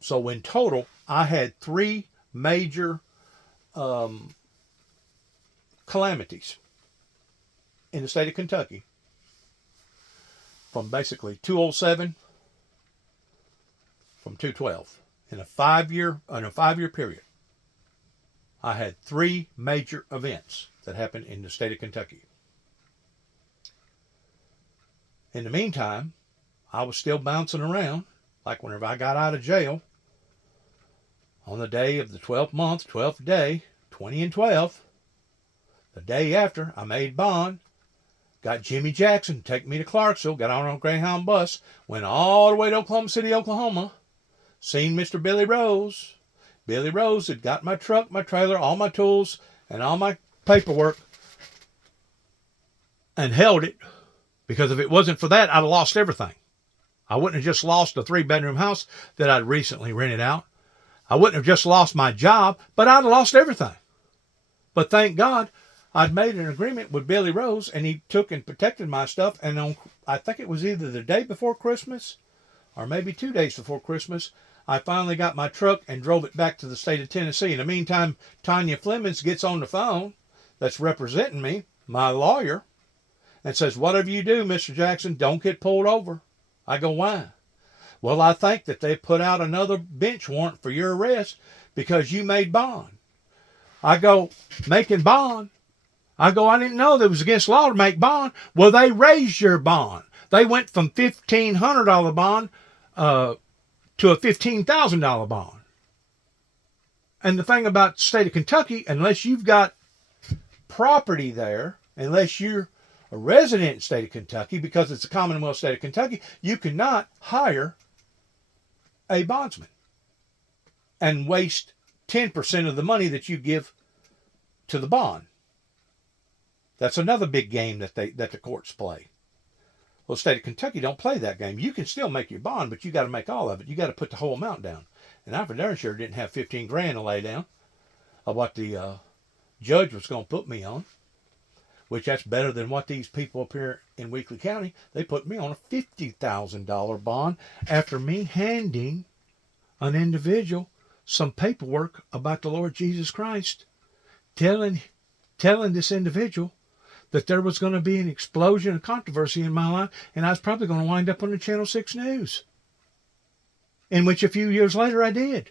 So in total, I had 3 major calamities in the state of Kentucky from basically 2007 from 2012. In a 5-year period, I had 3 major events that happened in the state of Kentucky. In the meantime, I was still bouncing around, like whenever I got out of jail, on the day of the 12th month, 12th day, 20 and 12, the day after, I made bond, got Jimmy Jackson to take me to Clarksville, got on a Greyhound bus, went all the way to Oklahoma City, Oklahoma, seen Mr. Billy Rose. Billy Rose had got my truck, my trailer, all my tools, and all my paperwork, and held it. Because if it wasn't for that, I'd have lost everything. I wouldn't have just lost a 3-bedroom house that I'd recently rented out. I wouldn't have just lost my job, but I'd have lost everything. But thank God, I'd made an agreement with Billy Rose, and he took and protected my stuff. And on, I think it was either the day before Christmas or maybe 2 days before Christmas, I finally got my truck and drove it back to the state of Tennessee. In the meantime, Tanya Flemings gets on the phone, that's representing me, my lawyer, and says, "Whatever you do, Mr. Jackson, don't get pulled over." I go, "Why?" "Well, I think that they put out another bench warrant for your arrest because you made bond." I go, "Making bond?" I go, "I didn't know that it was against law to make bond." "Well, they raised your bond. They went from $1,500 bond to a $15,000 bond. And the thing about the state of Kentucky, unless you've got property there, unless you're a resident in the state of Kentucky, because it's a Commonwealth state of Kentucky, you cannot hire a bondsman and waste 10% of the money that you give to the bond. That's another big game that the courts play. Well, the state of Kentucky don't play that game. You can still make your bond, but you got to make all of it. You got to put the whole amount down. And I for darn sure didn't have $15,000 to lay down of what the judge was going to put me on, which that's better than what these people up here in Weakley County, they put me on a $50,000 bond after me handing an individual some paperwork about the Lord Jesus Christ, telling this individual that there was going to be an explosion of controversy in my life, and I was probably going to wind up on the Channel 6 News, in which a few years later I did.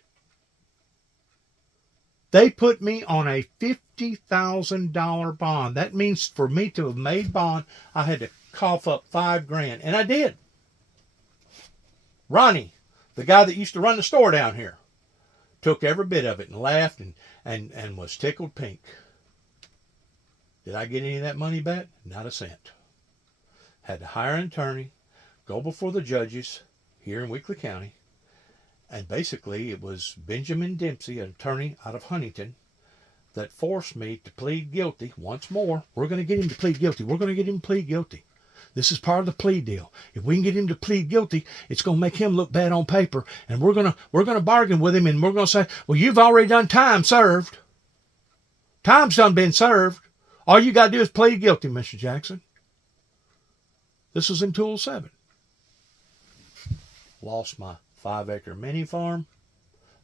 They put me on a $50,000 bond. That means for me to have made bond, I had to cough up $5,000. And I did. Ronnie, the guy that used to run the store down here, took every bit of it and laughed and was tickled pink. Did I get any of that money back? Not a cent. Had to hire an attorney, go before the judges here in Weakley County, and basically it was Benjamin Dempsey, an attorney out of Huntington, that forced me to plead guilty once more. We're going to get him to plead guilty. We're going to get him to plead guilty. This is part of the plea deal. If we can get him to plead guilty, it's going to make him look bad on paper, and we're going to bargain with him, and we're going to say, well, you've already done time served. Time's done been served. All you got to do is plead guilty, Mr. Jackson. This was in 207. Lost my 5-acre mini farm,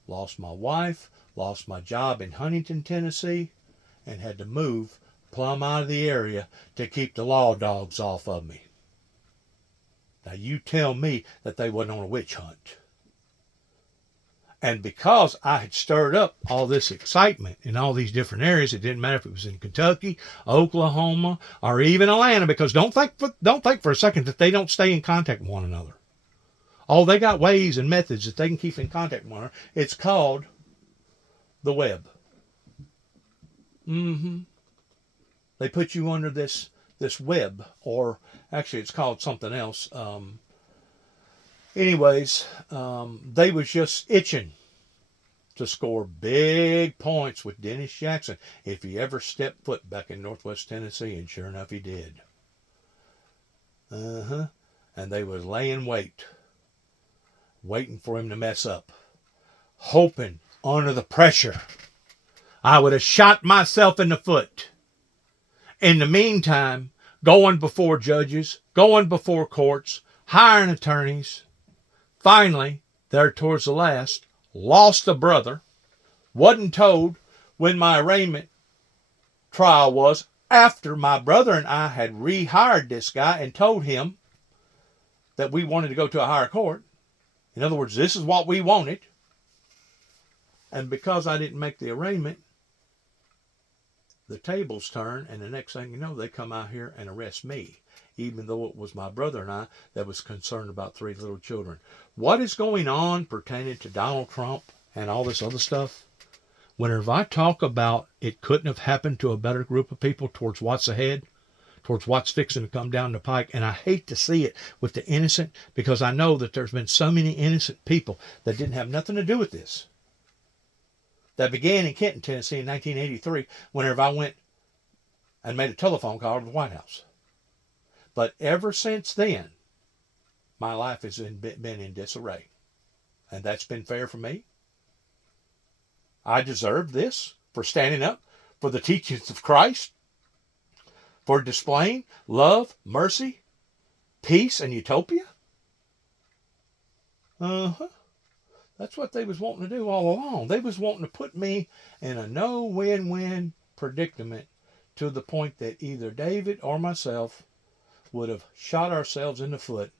lost my wife, lost my job in Huntington, Tennessee, and had to move plumb out of the area to keep the law dogs off of me. Now you tell me that they wasn't on a witch hunt. And because I had stirred up all this excitement in all these different areas, it didn't matter if it was in Kentucky, Oklahoma, or even Atlanta, because don't think for a second that they don't stay in contact with one another. Oh, they got ways and methods that they can keep in contact with one another. It's called the web. They put you under this web, or actually it's called something else. They was just itching to score big points with Dennis Jackson if he ever stepped foot back in Northwest Tennessee, and sure enough he did. And they was laying waiting for him to mess up, hoping under the pressure I would have shot myself in the foot. In the meantime, going before judges, going before courts, hiring attorneys. Finally, there towards the last, lost a brother, wasn't told when my arraignment trial was, after my brother and I had rehired this guy and told him that we wanted to go to a higher court. In other words, this is what we wanted. And because I didn't make the arraignment, the tables turn, and the next thing you know, they come out here and arrest me, even though it was my brother and I that was concerned about 3 little children. What is going on pertaining to Donald Trump and all this other stuff? Whenever I talk about it couldn't have happened to a better group of people towards what's ahead, towards what's fixing to come down the pike, and I hate to see it with the innocent, because I know that there's been so many innocent people that didn't have nothing to do with this. That began in Kenton, Tennessee in 1983, whenever I went and made a telephone call to the White House. But ever since then, my life has been in disarray. And that's been fair for me. I deserve this for standing up for the teachings of Christ, for displaying love, mercy, peace, and utopia. That's what they was wanting to do all along. They was wanting to put me in a no-win-win predicament, to the point that either David or myself would have shot ourselves in the foot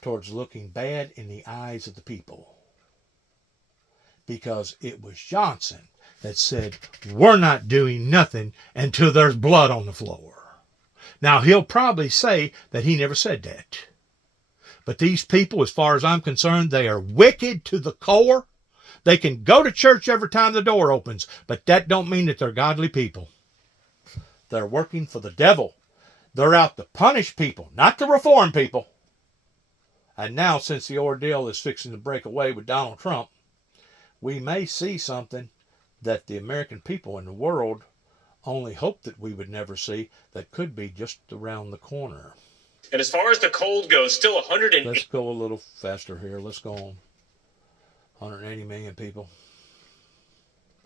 towards looking bad in the eyes of the people. Because it was Johnson that said, we're not doing nothing until there's blood on the floor. Now, he'll probably say that he never said that. But these people, as far as I'm concerned, they are wicked to the core. They can go to church every time the door opens, but that don't mean that they're godly people. They're working for the devil. They're out to punish people, not to reform people. And now, since the ordeal is fixing to break away with Donald Trump, we may see something that the American people and the world only hoped that we would never see, that could be just around the corner. And as far as the cold goes, still 180. Let's go a little faster here. Let's go on. 180 million people.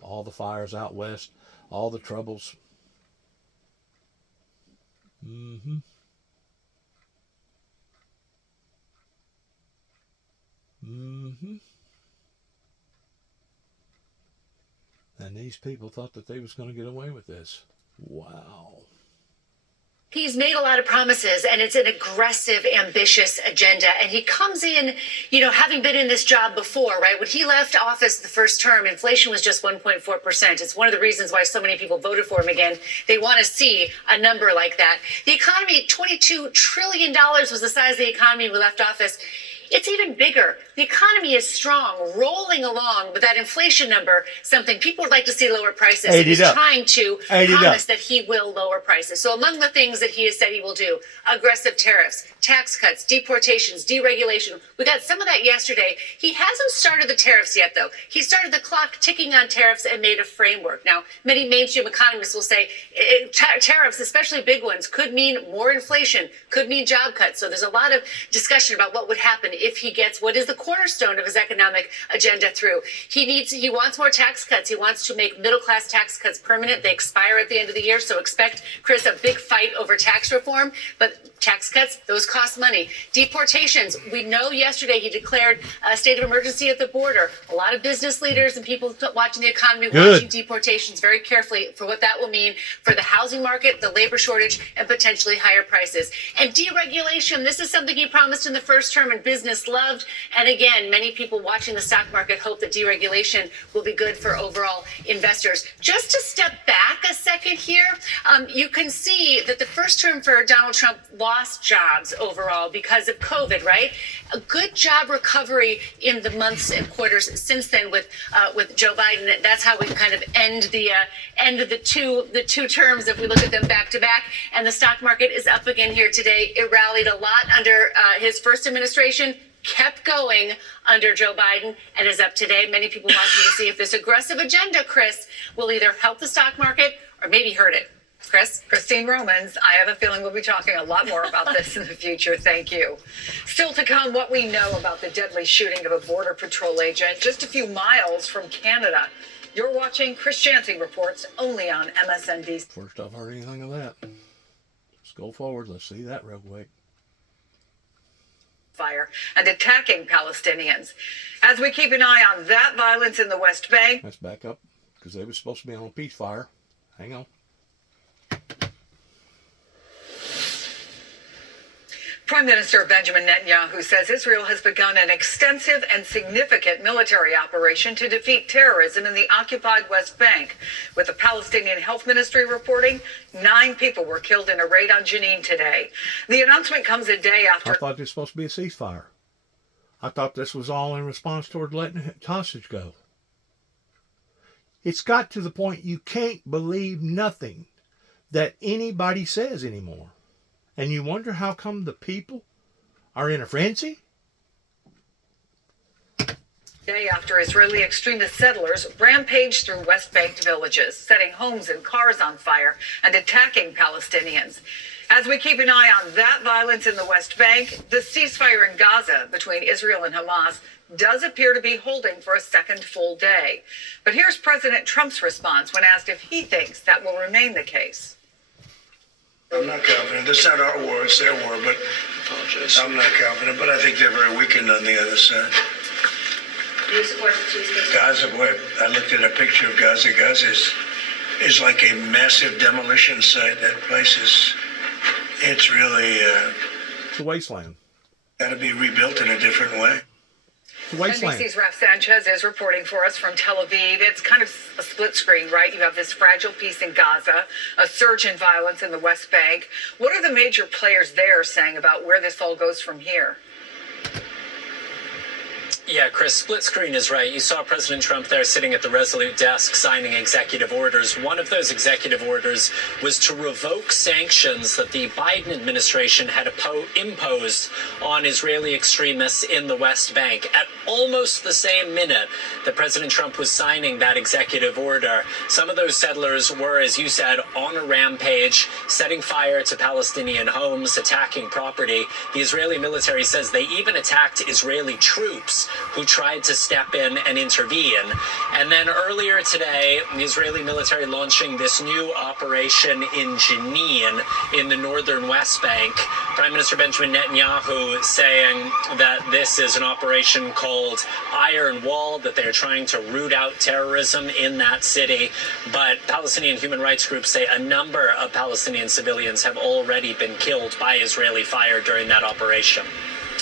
All the fires out west. All the troubles. And these people thought that they was going to get away with this. Wow. He's made a lot of promises, and it's an aggressive, ambitious agenda. And he comes in, having been in this job before, right? When he left office the first term, inflation was just 1.4%. It's one of the reasons why so many people voted for him again. They want to see a number like that. The economy, $22 trillion was the size of the economy when we left office. It's even bigger. The economy is strong, rolling along, but that inflation number, something people would like to see lower prices. And he's trying to promise that he will lower prices. So among the things that he has said he will do, aggressive tariffs, tax cuts, deportations, deregulation. We got some of that yesterday. He hasn't started the tariffs yet, though. He started the clock ticking on tariffs and made a framework. Now, many mainstream economists will say tariffs, especially big ones, could mean more inflation, could mean job cuts. So there's a lot of discussion about what would happen if he gets what is the cornerstone of his economic agenda through. He wants more tax cuts. He wants to make middle-class tax cuts permanent. They expire at the end of the year, so expect, Chris, a big fight over tax reform. But tax cuts, those cost money. Deportations, we know yesterday he declared a state of emergency at the border. A lot of business leaders and people watching the economy, watching deportations very carefully for what that will mean for the housing market, the labor shortage, and potentially higher prices. And deregulation, this is something he promised in the first term and business loved. And again, many people watching the stock market hope that deregulation will be good for overall investors. Just to step back a second here, you can see that the first term for Donald Trump lost jobs overall because of COVID, right? A good job recovery in the months and quarters since then with Joe Biden. That's how we kind of end the two terms if we look at them back to back. And the stock market is up again here today. It rallied a lot under his first administration, kept going under Joe Biden, and is up today. Many people watching to see if this aggressive agenda, Chris, will either help the stock market or maybe hurt it. Chris? Christine Romans, I have a feeling we'll be talking a lot more about this in the future. Thank you. Still to come, what we know about the deadly shooting of a Border Patrol agent just a few miles from Canada. You're watching Chris Jancy Reports only on MSNBC. First I've heard anything of that. Let's go forward. Let's see that real quick. Fire and attacking Palestinians. As we keep an eye on that violence in the West Bank. Let's back up because they were supposed to be on a peace fire. Hang on. Prime Minister Benjamin Netanyahu says Israel has begun an extensive and significant military operation to defeat terrorism in the occupied West Bank. With the Palestinian Health Ministry reporting, 9 people were killed in a raid on Jenin today. The announcement comes a day after... I thought this was supposed to be a ceasefire. I thought this was all in response toward letting hostage go. It's got to the point you can't believe nothing that anybody says anymore. And you wonder how come the people are in a frenzy? Day after Israeli extremist settlers rampaged through West Bank villages, setting homes and cars on fire and attacking Palestinians. As we keep an eye on that violence in the West Bank, the ceasefire in Gaza between Israel and Hamas does appear to be holding for a second full day. But here's President Trump's response when asked if he thinks that will remain the case. I'm not confident. This is not our war, it's their war, but I'm not confident. But I think they're very weakened on the other side. Do you support the two-state? Gaza, boy, I looked at a picture of Gaza. Gaza is like a massive demolition site. That place it's really... it's a wasteland. Got to be rebuilt in a different way. NBC's Raf Sanchez is reporting for us from Tel Aviv. It's kind of a split screen, right? You have this fragile peace in Gaza, a surge in violence in the West Bank. What are the major players there saying about where this all goes from here? Yeah, Chris, split screen is right. You saw President Trump there sitting at the Resolute desk signing executive orders. One of those executive orders was to revoke sanctions that the Biden administration had imposed on Israeli extremists in the West Bank. At almost the same minute that President Trump was signing that executive order, some of those settlers were, as you said, on a rampage, setting fire to Palestinian homes, attacking property. The Israeli military says they even attacked Israeli troops who tried to step in and intervene. And then earlier today, the Israeli military launching this new operation in Jenin in the northern West Bank. Prime Minister Benjamin Netanyahu saying that this is an operation called Iron Wall, that they're trying to root out terrorism in that city. But Palestinian human rights groups say a number of Palestinian civilians have already been killed by Israeli fire during that operation.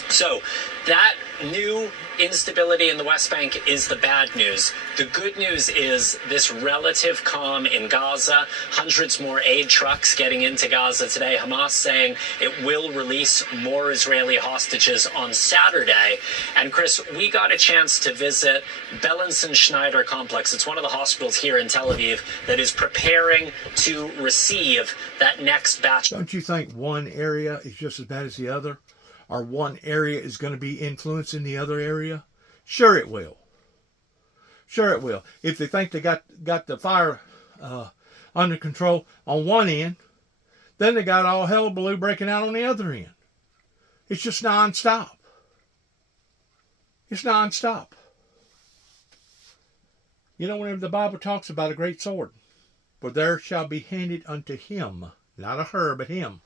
So that new instability in the West Bank is the bad news. The good news is this relative calm in Gaza, hundreds more aid trucks getting into Gaza today. Hamas saying it will release more Israeli hostages on Saturday. And Chris, we got a chance to visit Bellinson Schneider Complex. It's one of the hospitals here in Tel Aviv that is preparing to receive that next batch. Don't you think one area is just as bad as the other? Or one area is going to be influencing the other area? Sure it will. Sure it will. If they think they got the fire under control on one end, then they got all hullabaloo breaking out on the other end. It's just nonstop. It's nonstop. You know, whenever the Bible talks about a great sword, for there shall be handed unto him, not a her, but him,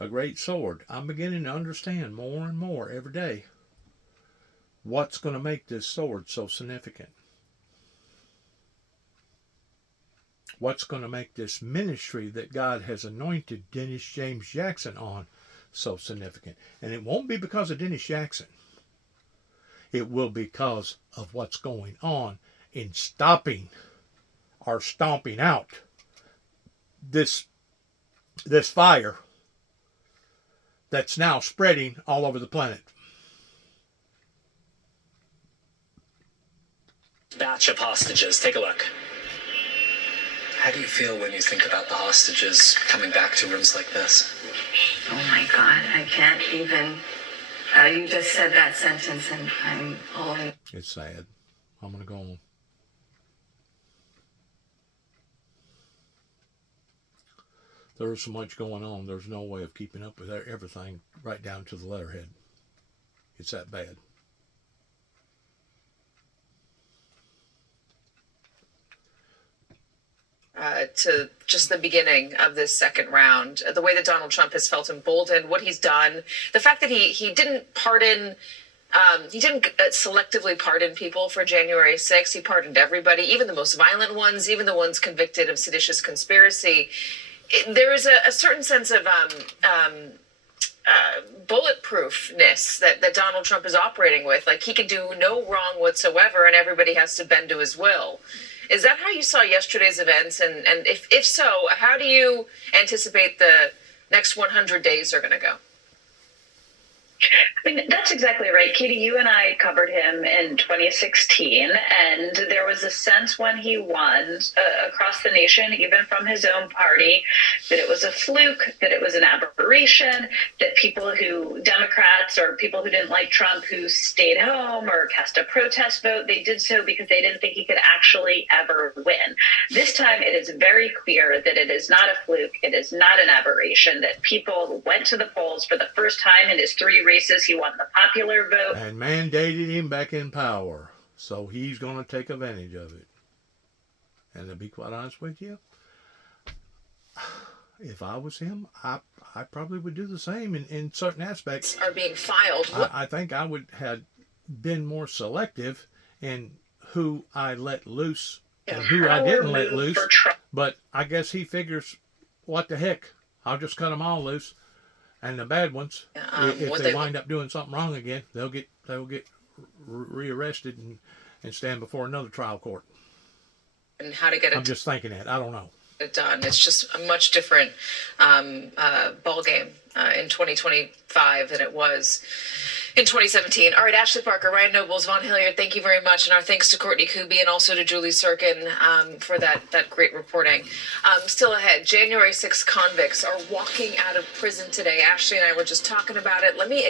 a great sword. I'm beginning to understand more and more every day what's going to make this sword so significant. What's going to make this ministry that God has anointed Dennis James Jackson on so significant. And it won't be because of Dennis Jackson. It will be because of what's going on in stopping or stomping out this fire that's now spreading all over the planet. Batch of hostages. Take a look. How do you feel when you think about the hostages coming back to rooms like this? Oh my God, I can't even. You just said that sentence and I'm all in. It's sad. I'm going to go on. There's so much going on, there's no way of keeping up with everything right down to the letterhead. It's that bad. To just the beginning of this second round, the way that Donald Trump has felt emboldened, what he's done, the fact that he didn't pardon, he didn't selectively pardon people for January 6th. He pardoned everybody, even the most violent ones, even the ones convicted of seditious conspiracy. There is a certain sense of bulletproofness that Donald Trump is operating with. Like, he can do no wrong whatsoever and everybody has to bend to his will. Is that how you saw yesterday's events? And if so, how do you anticipate the next 100 days are going to go? I mean, that's exactly right. Katie, you and I covered him in 2016, and there was a sense when he won across the nation, even from his own party, that it was a fluke, that it was an aberration, that Democrats or people who didn't like Trump who stayed home or cast a protest vote, they did so because they didn't think he could actually ever win. This time, it is very clear that it is not a fluke, it is not an aberration, that people went to the polls for the first time in his 3 races. He won the popular vote and mandated him back in power, so he's going to take advantage of it. And to be quite honest with you, if I was him, I probably would do the same in certain aspects. Are being filed. I think I would have been more selective in who I let loose and who I didn't let loose. But I guess he figures, what the heck, I'll just cut them all loose. And the bad ones, if they wind up doing something wrong again, they'll get rearrested and stand before another trial court. And how to get it? I'm just thinking that. I don't know. It done. It's just a much different ball game in 2025 than it was in 2017. All right, Ashley Parker, Ryan Nobles, Vaughn Hilliard, thank you very much. And our thanks to Courtney Kuby and also to Julie Sirkin for that great reporting. Still ahead, January 6th convicts are walking out of prison today. Ashley and I were just talking about it. Let me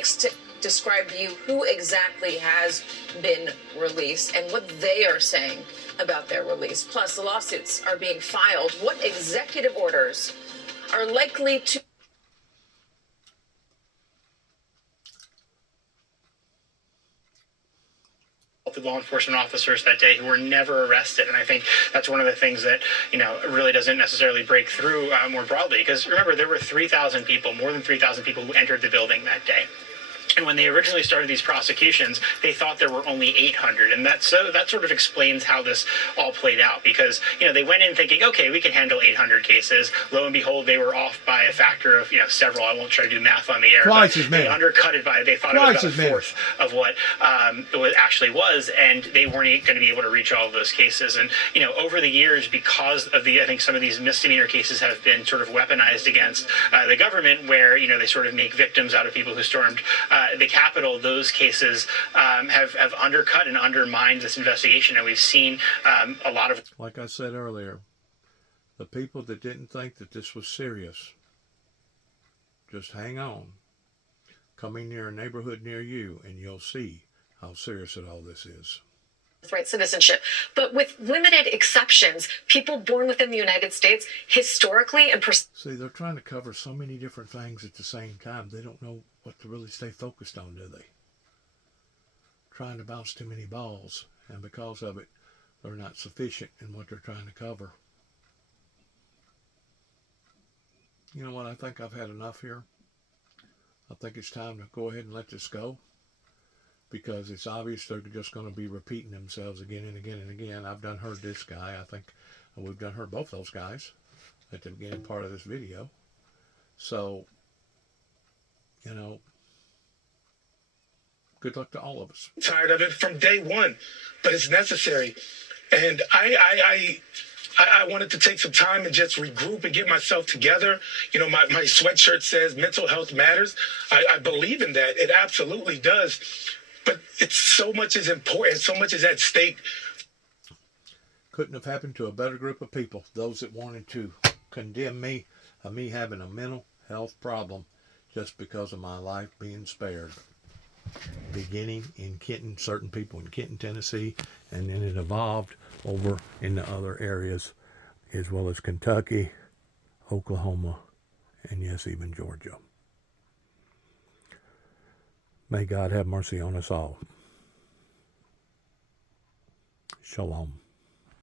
describe to you who exactly has been released and what they are saying about their release. Plus, the lawsuits are being filed. What executive orders are likely to... assaulted law enforcement officers that day who were never arrested. And I think that's one of the things that, really doesn't necessarily break through more broadly. Because remember, there were 3,000 people, more than 3,000 people who entered the building that day. And when they originally started these prosecutions, they thought there were only 800. And that sort of explains how this all played out, because, they went in thinking, okay, we can handle 800 cases. Lo and behold, they were off by a factor of, several. I won't try to do math on the air. Twice as many. They undercut it by, they thought it was about a fourth of what it actually was. And they weren't going to be able to reach all of those cases. And, over the years, because of I think some of these misdemeanor cases have been sort of weaponized against the government, where, they sort of make victims out of people who stormed the Capitol. Those cases have undercut and undermined this investigation, and we've seen a lot of. Like I said earlier, the people that didn't think that this was serious, just hang on. Coming near a neighborhood near you, and you'll see how serious it all this is. Right, citizenship, but with limited exceptions, people born within the United States historically and see, they're trying to cover so many different things at the same time. They don't know what to really stay focused on, do they? Trying to bounce too many balls, and because of it, they're not sufficient in what they're trying to cover. You know what? I think I've had enough here. I think it's time to go ahead and let this go, because it's obvious they're just going to be repeating themselves again and again and again. I've done heard this guy. I think we've done heard both those guys at the beginning part of this video. So, good luck to all of us. Tired of it from day one, but it's necessary. And I wanted to take some time and just regroup and get myself together. My sweatshirt says mental health matters. I believe in that. It absolutely does. But it's so much is important. So much is at stake. Couldn't have happened to a better group of people. Those that wanted to condemn me of me having a mental health problem just because of my life being spared. Beginning in Kenton, certain people in Kenton, Tennessee, and then it evolved over into other areas, as well as Kentucky, Oklahoma, and yes, even Georgia. May God have mercy on us all. Shalom.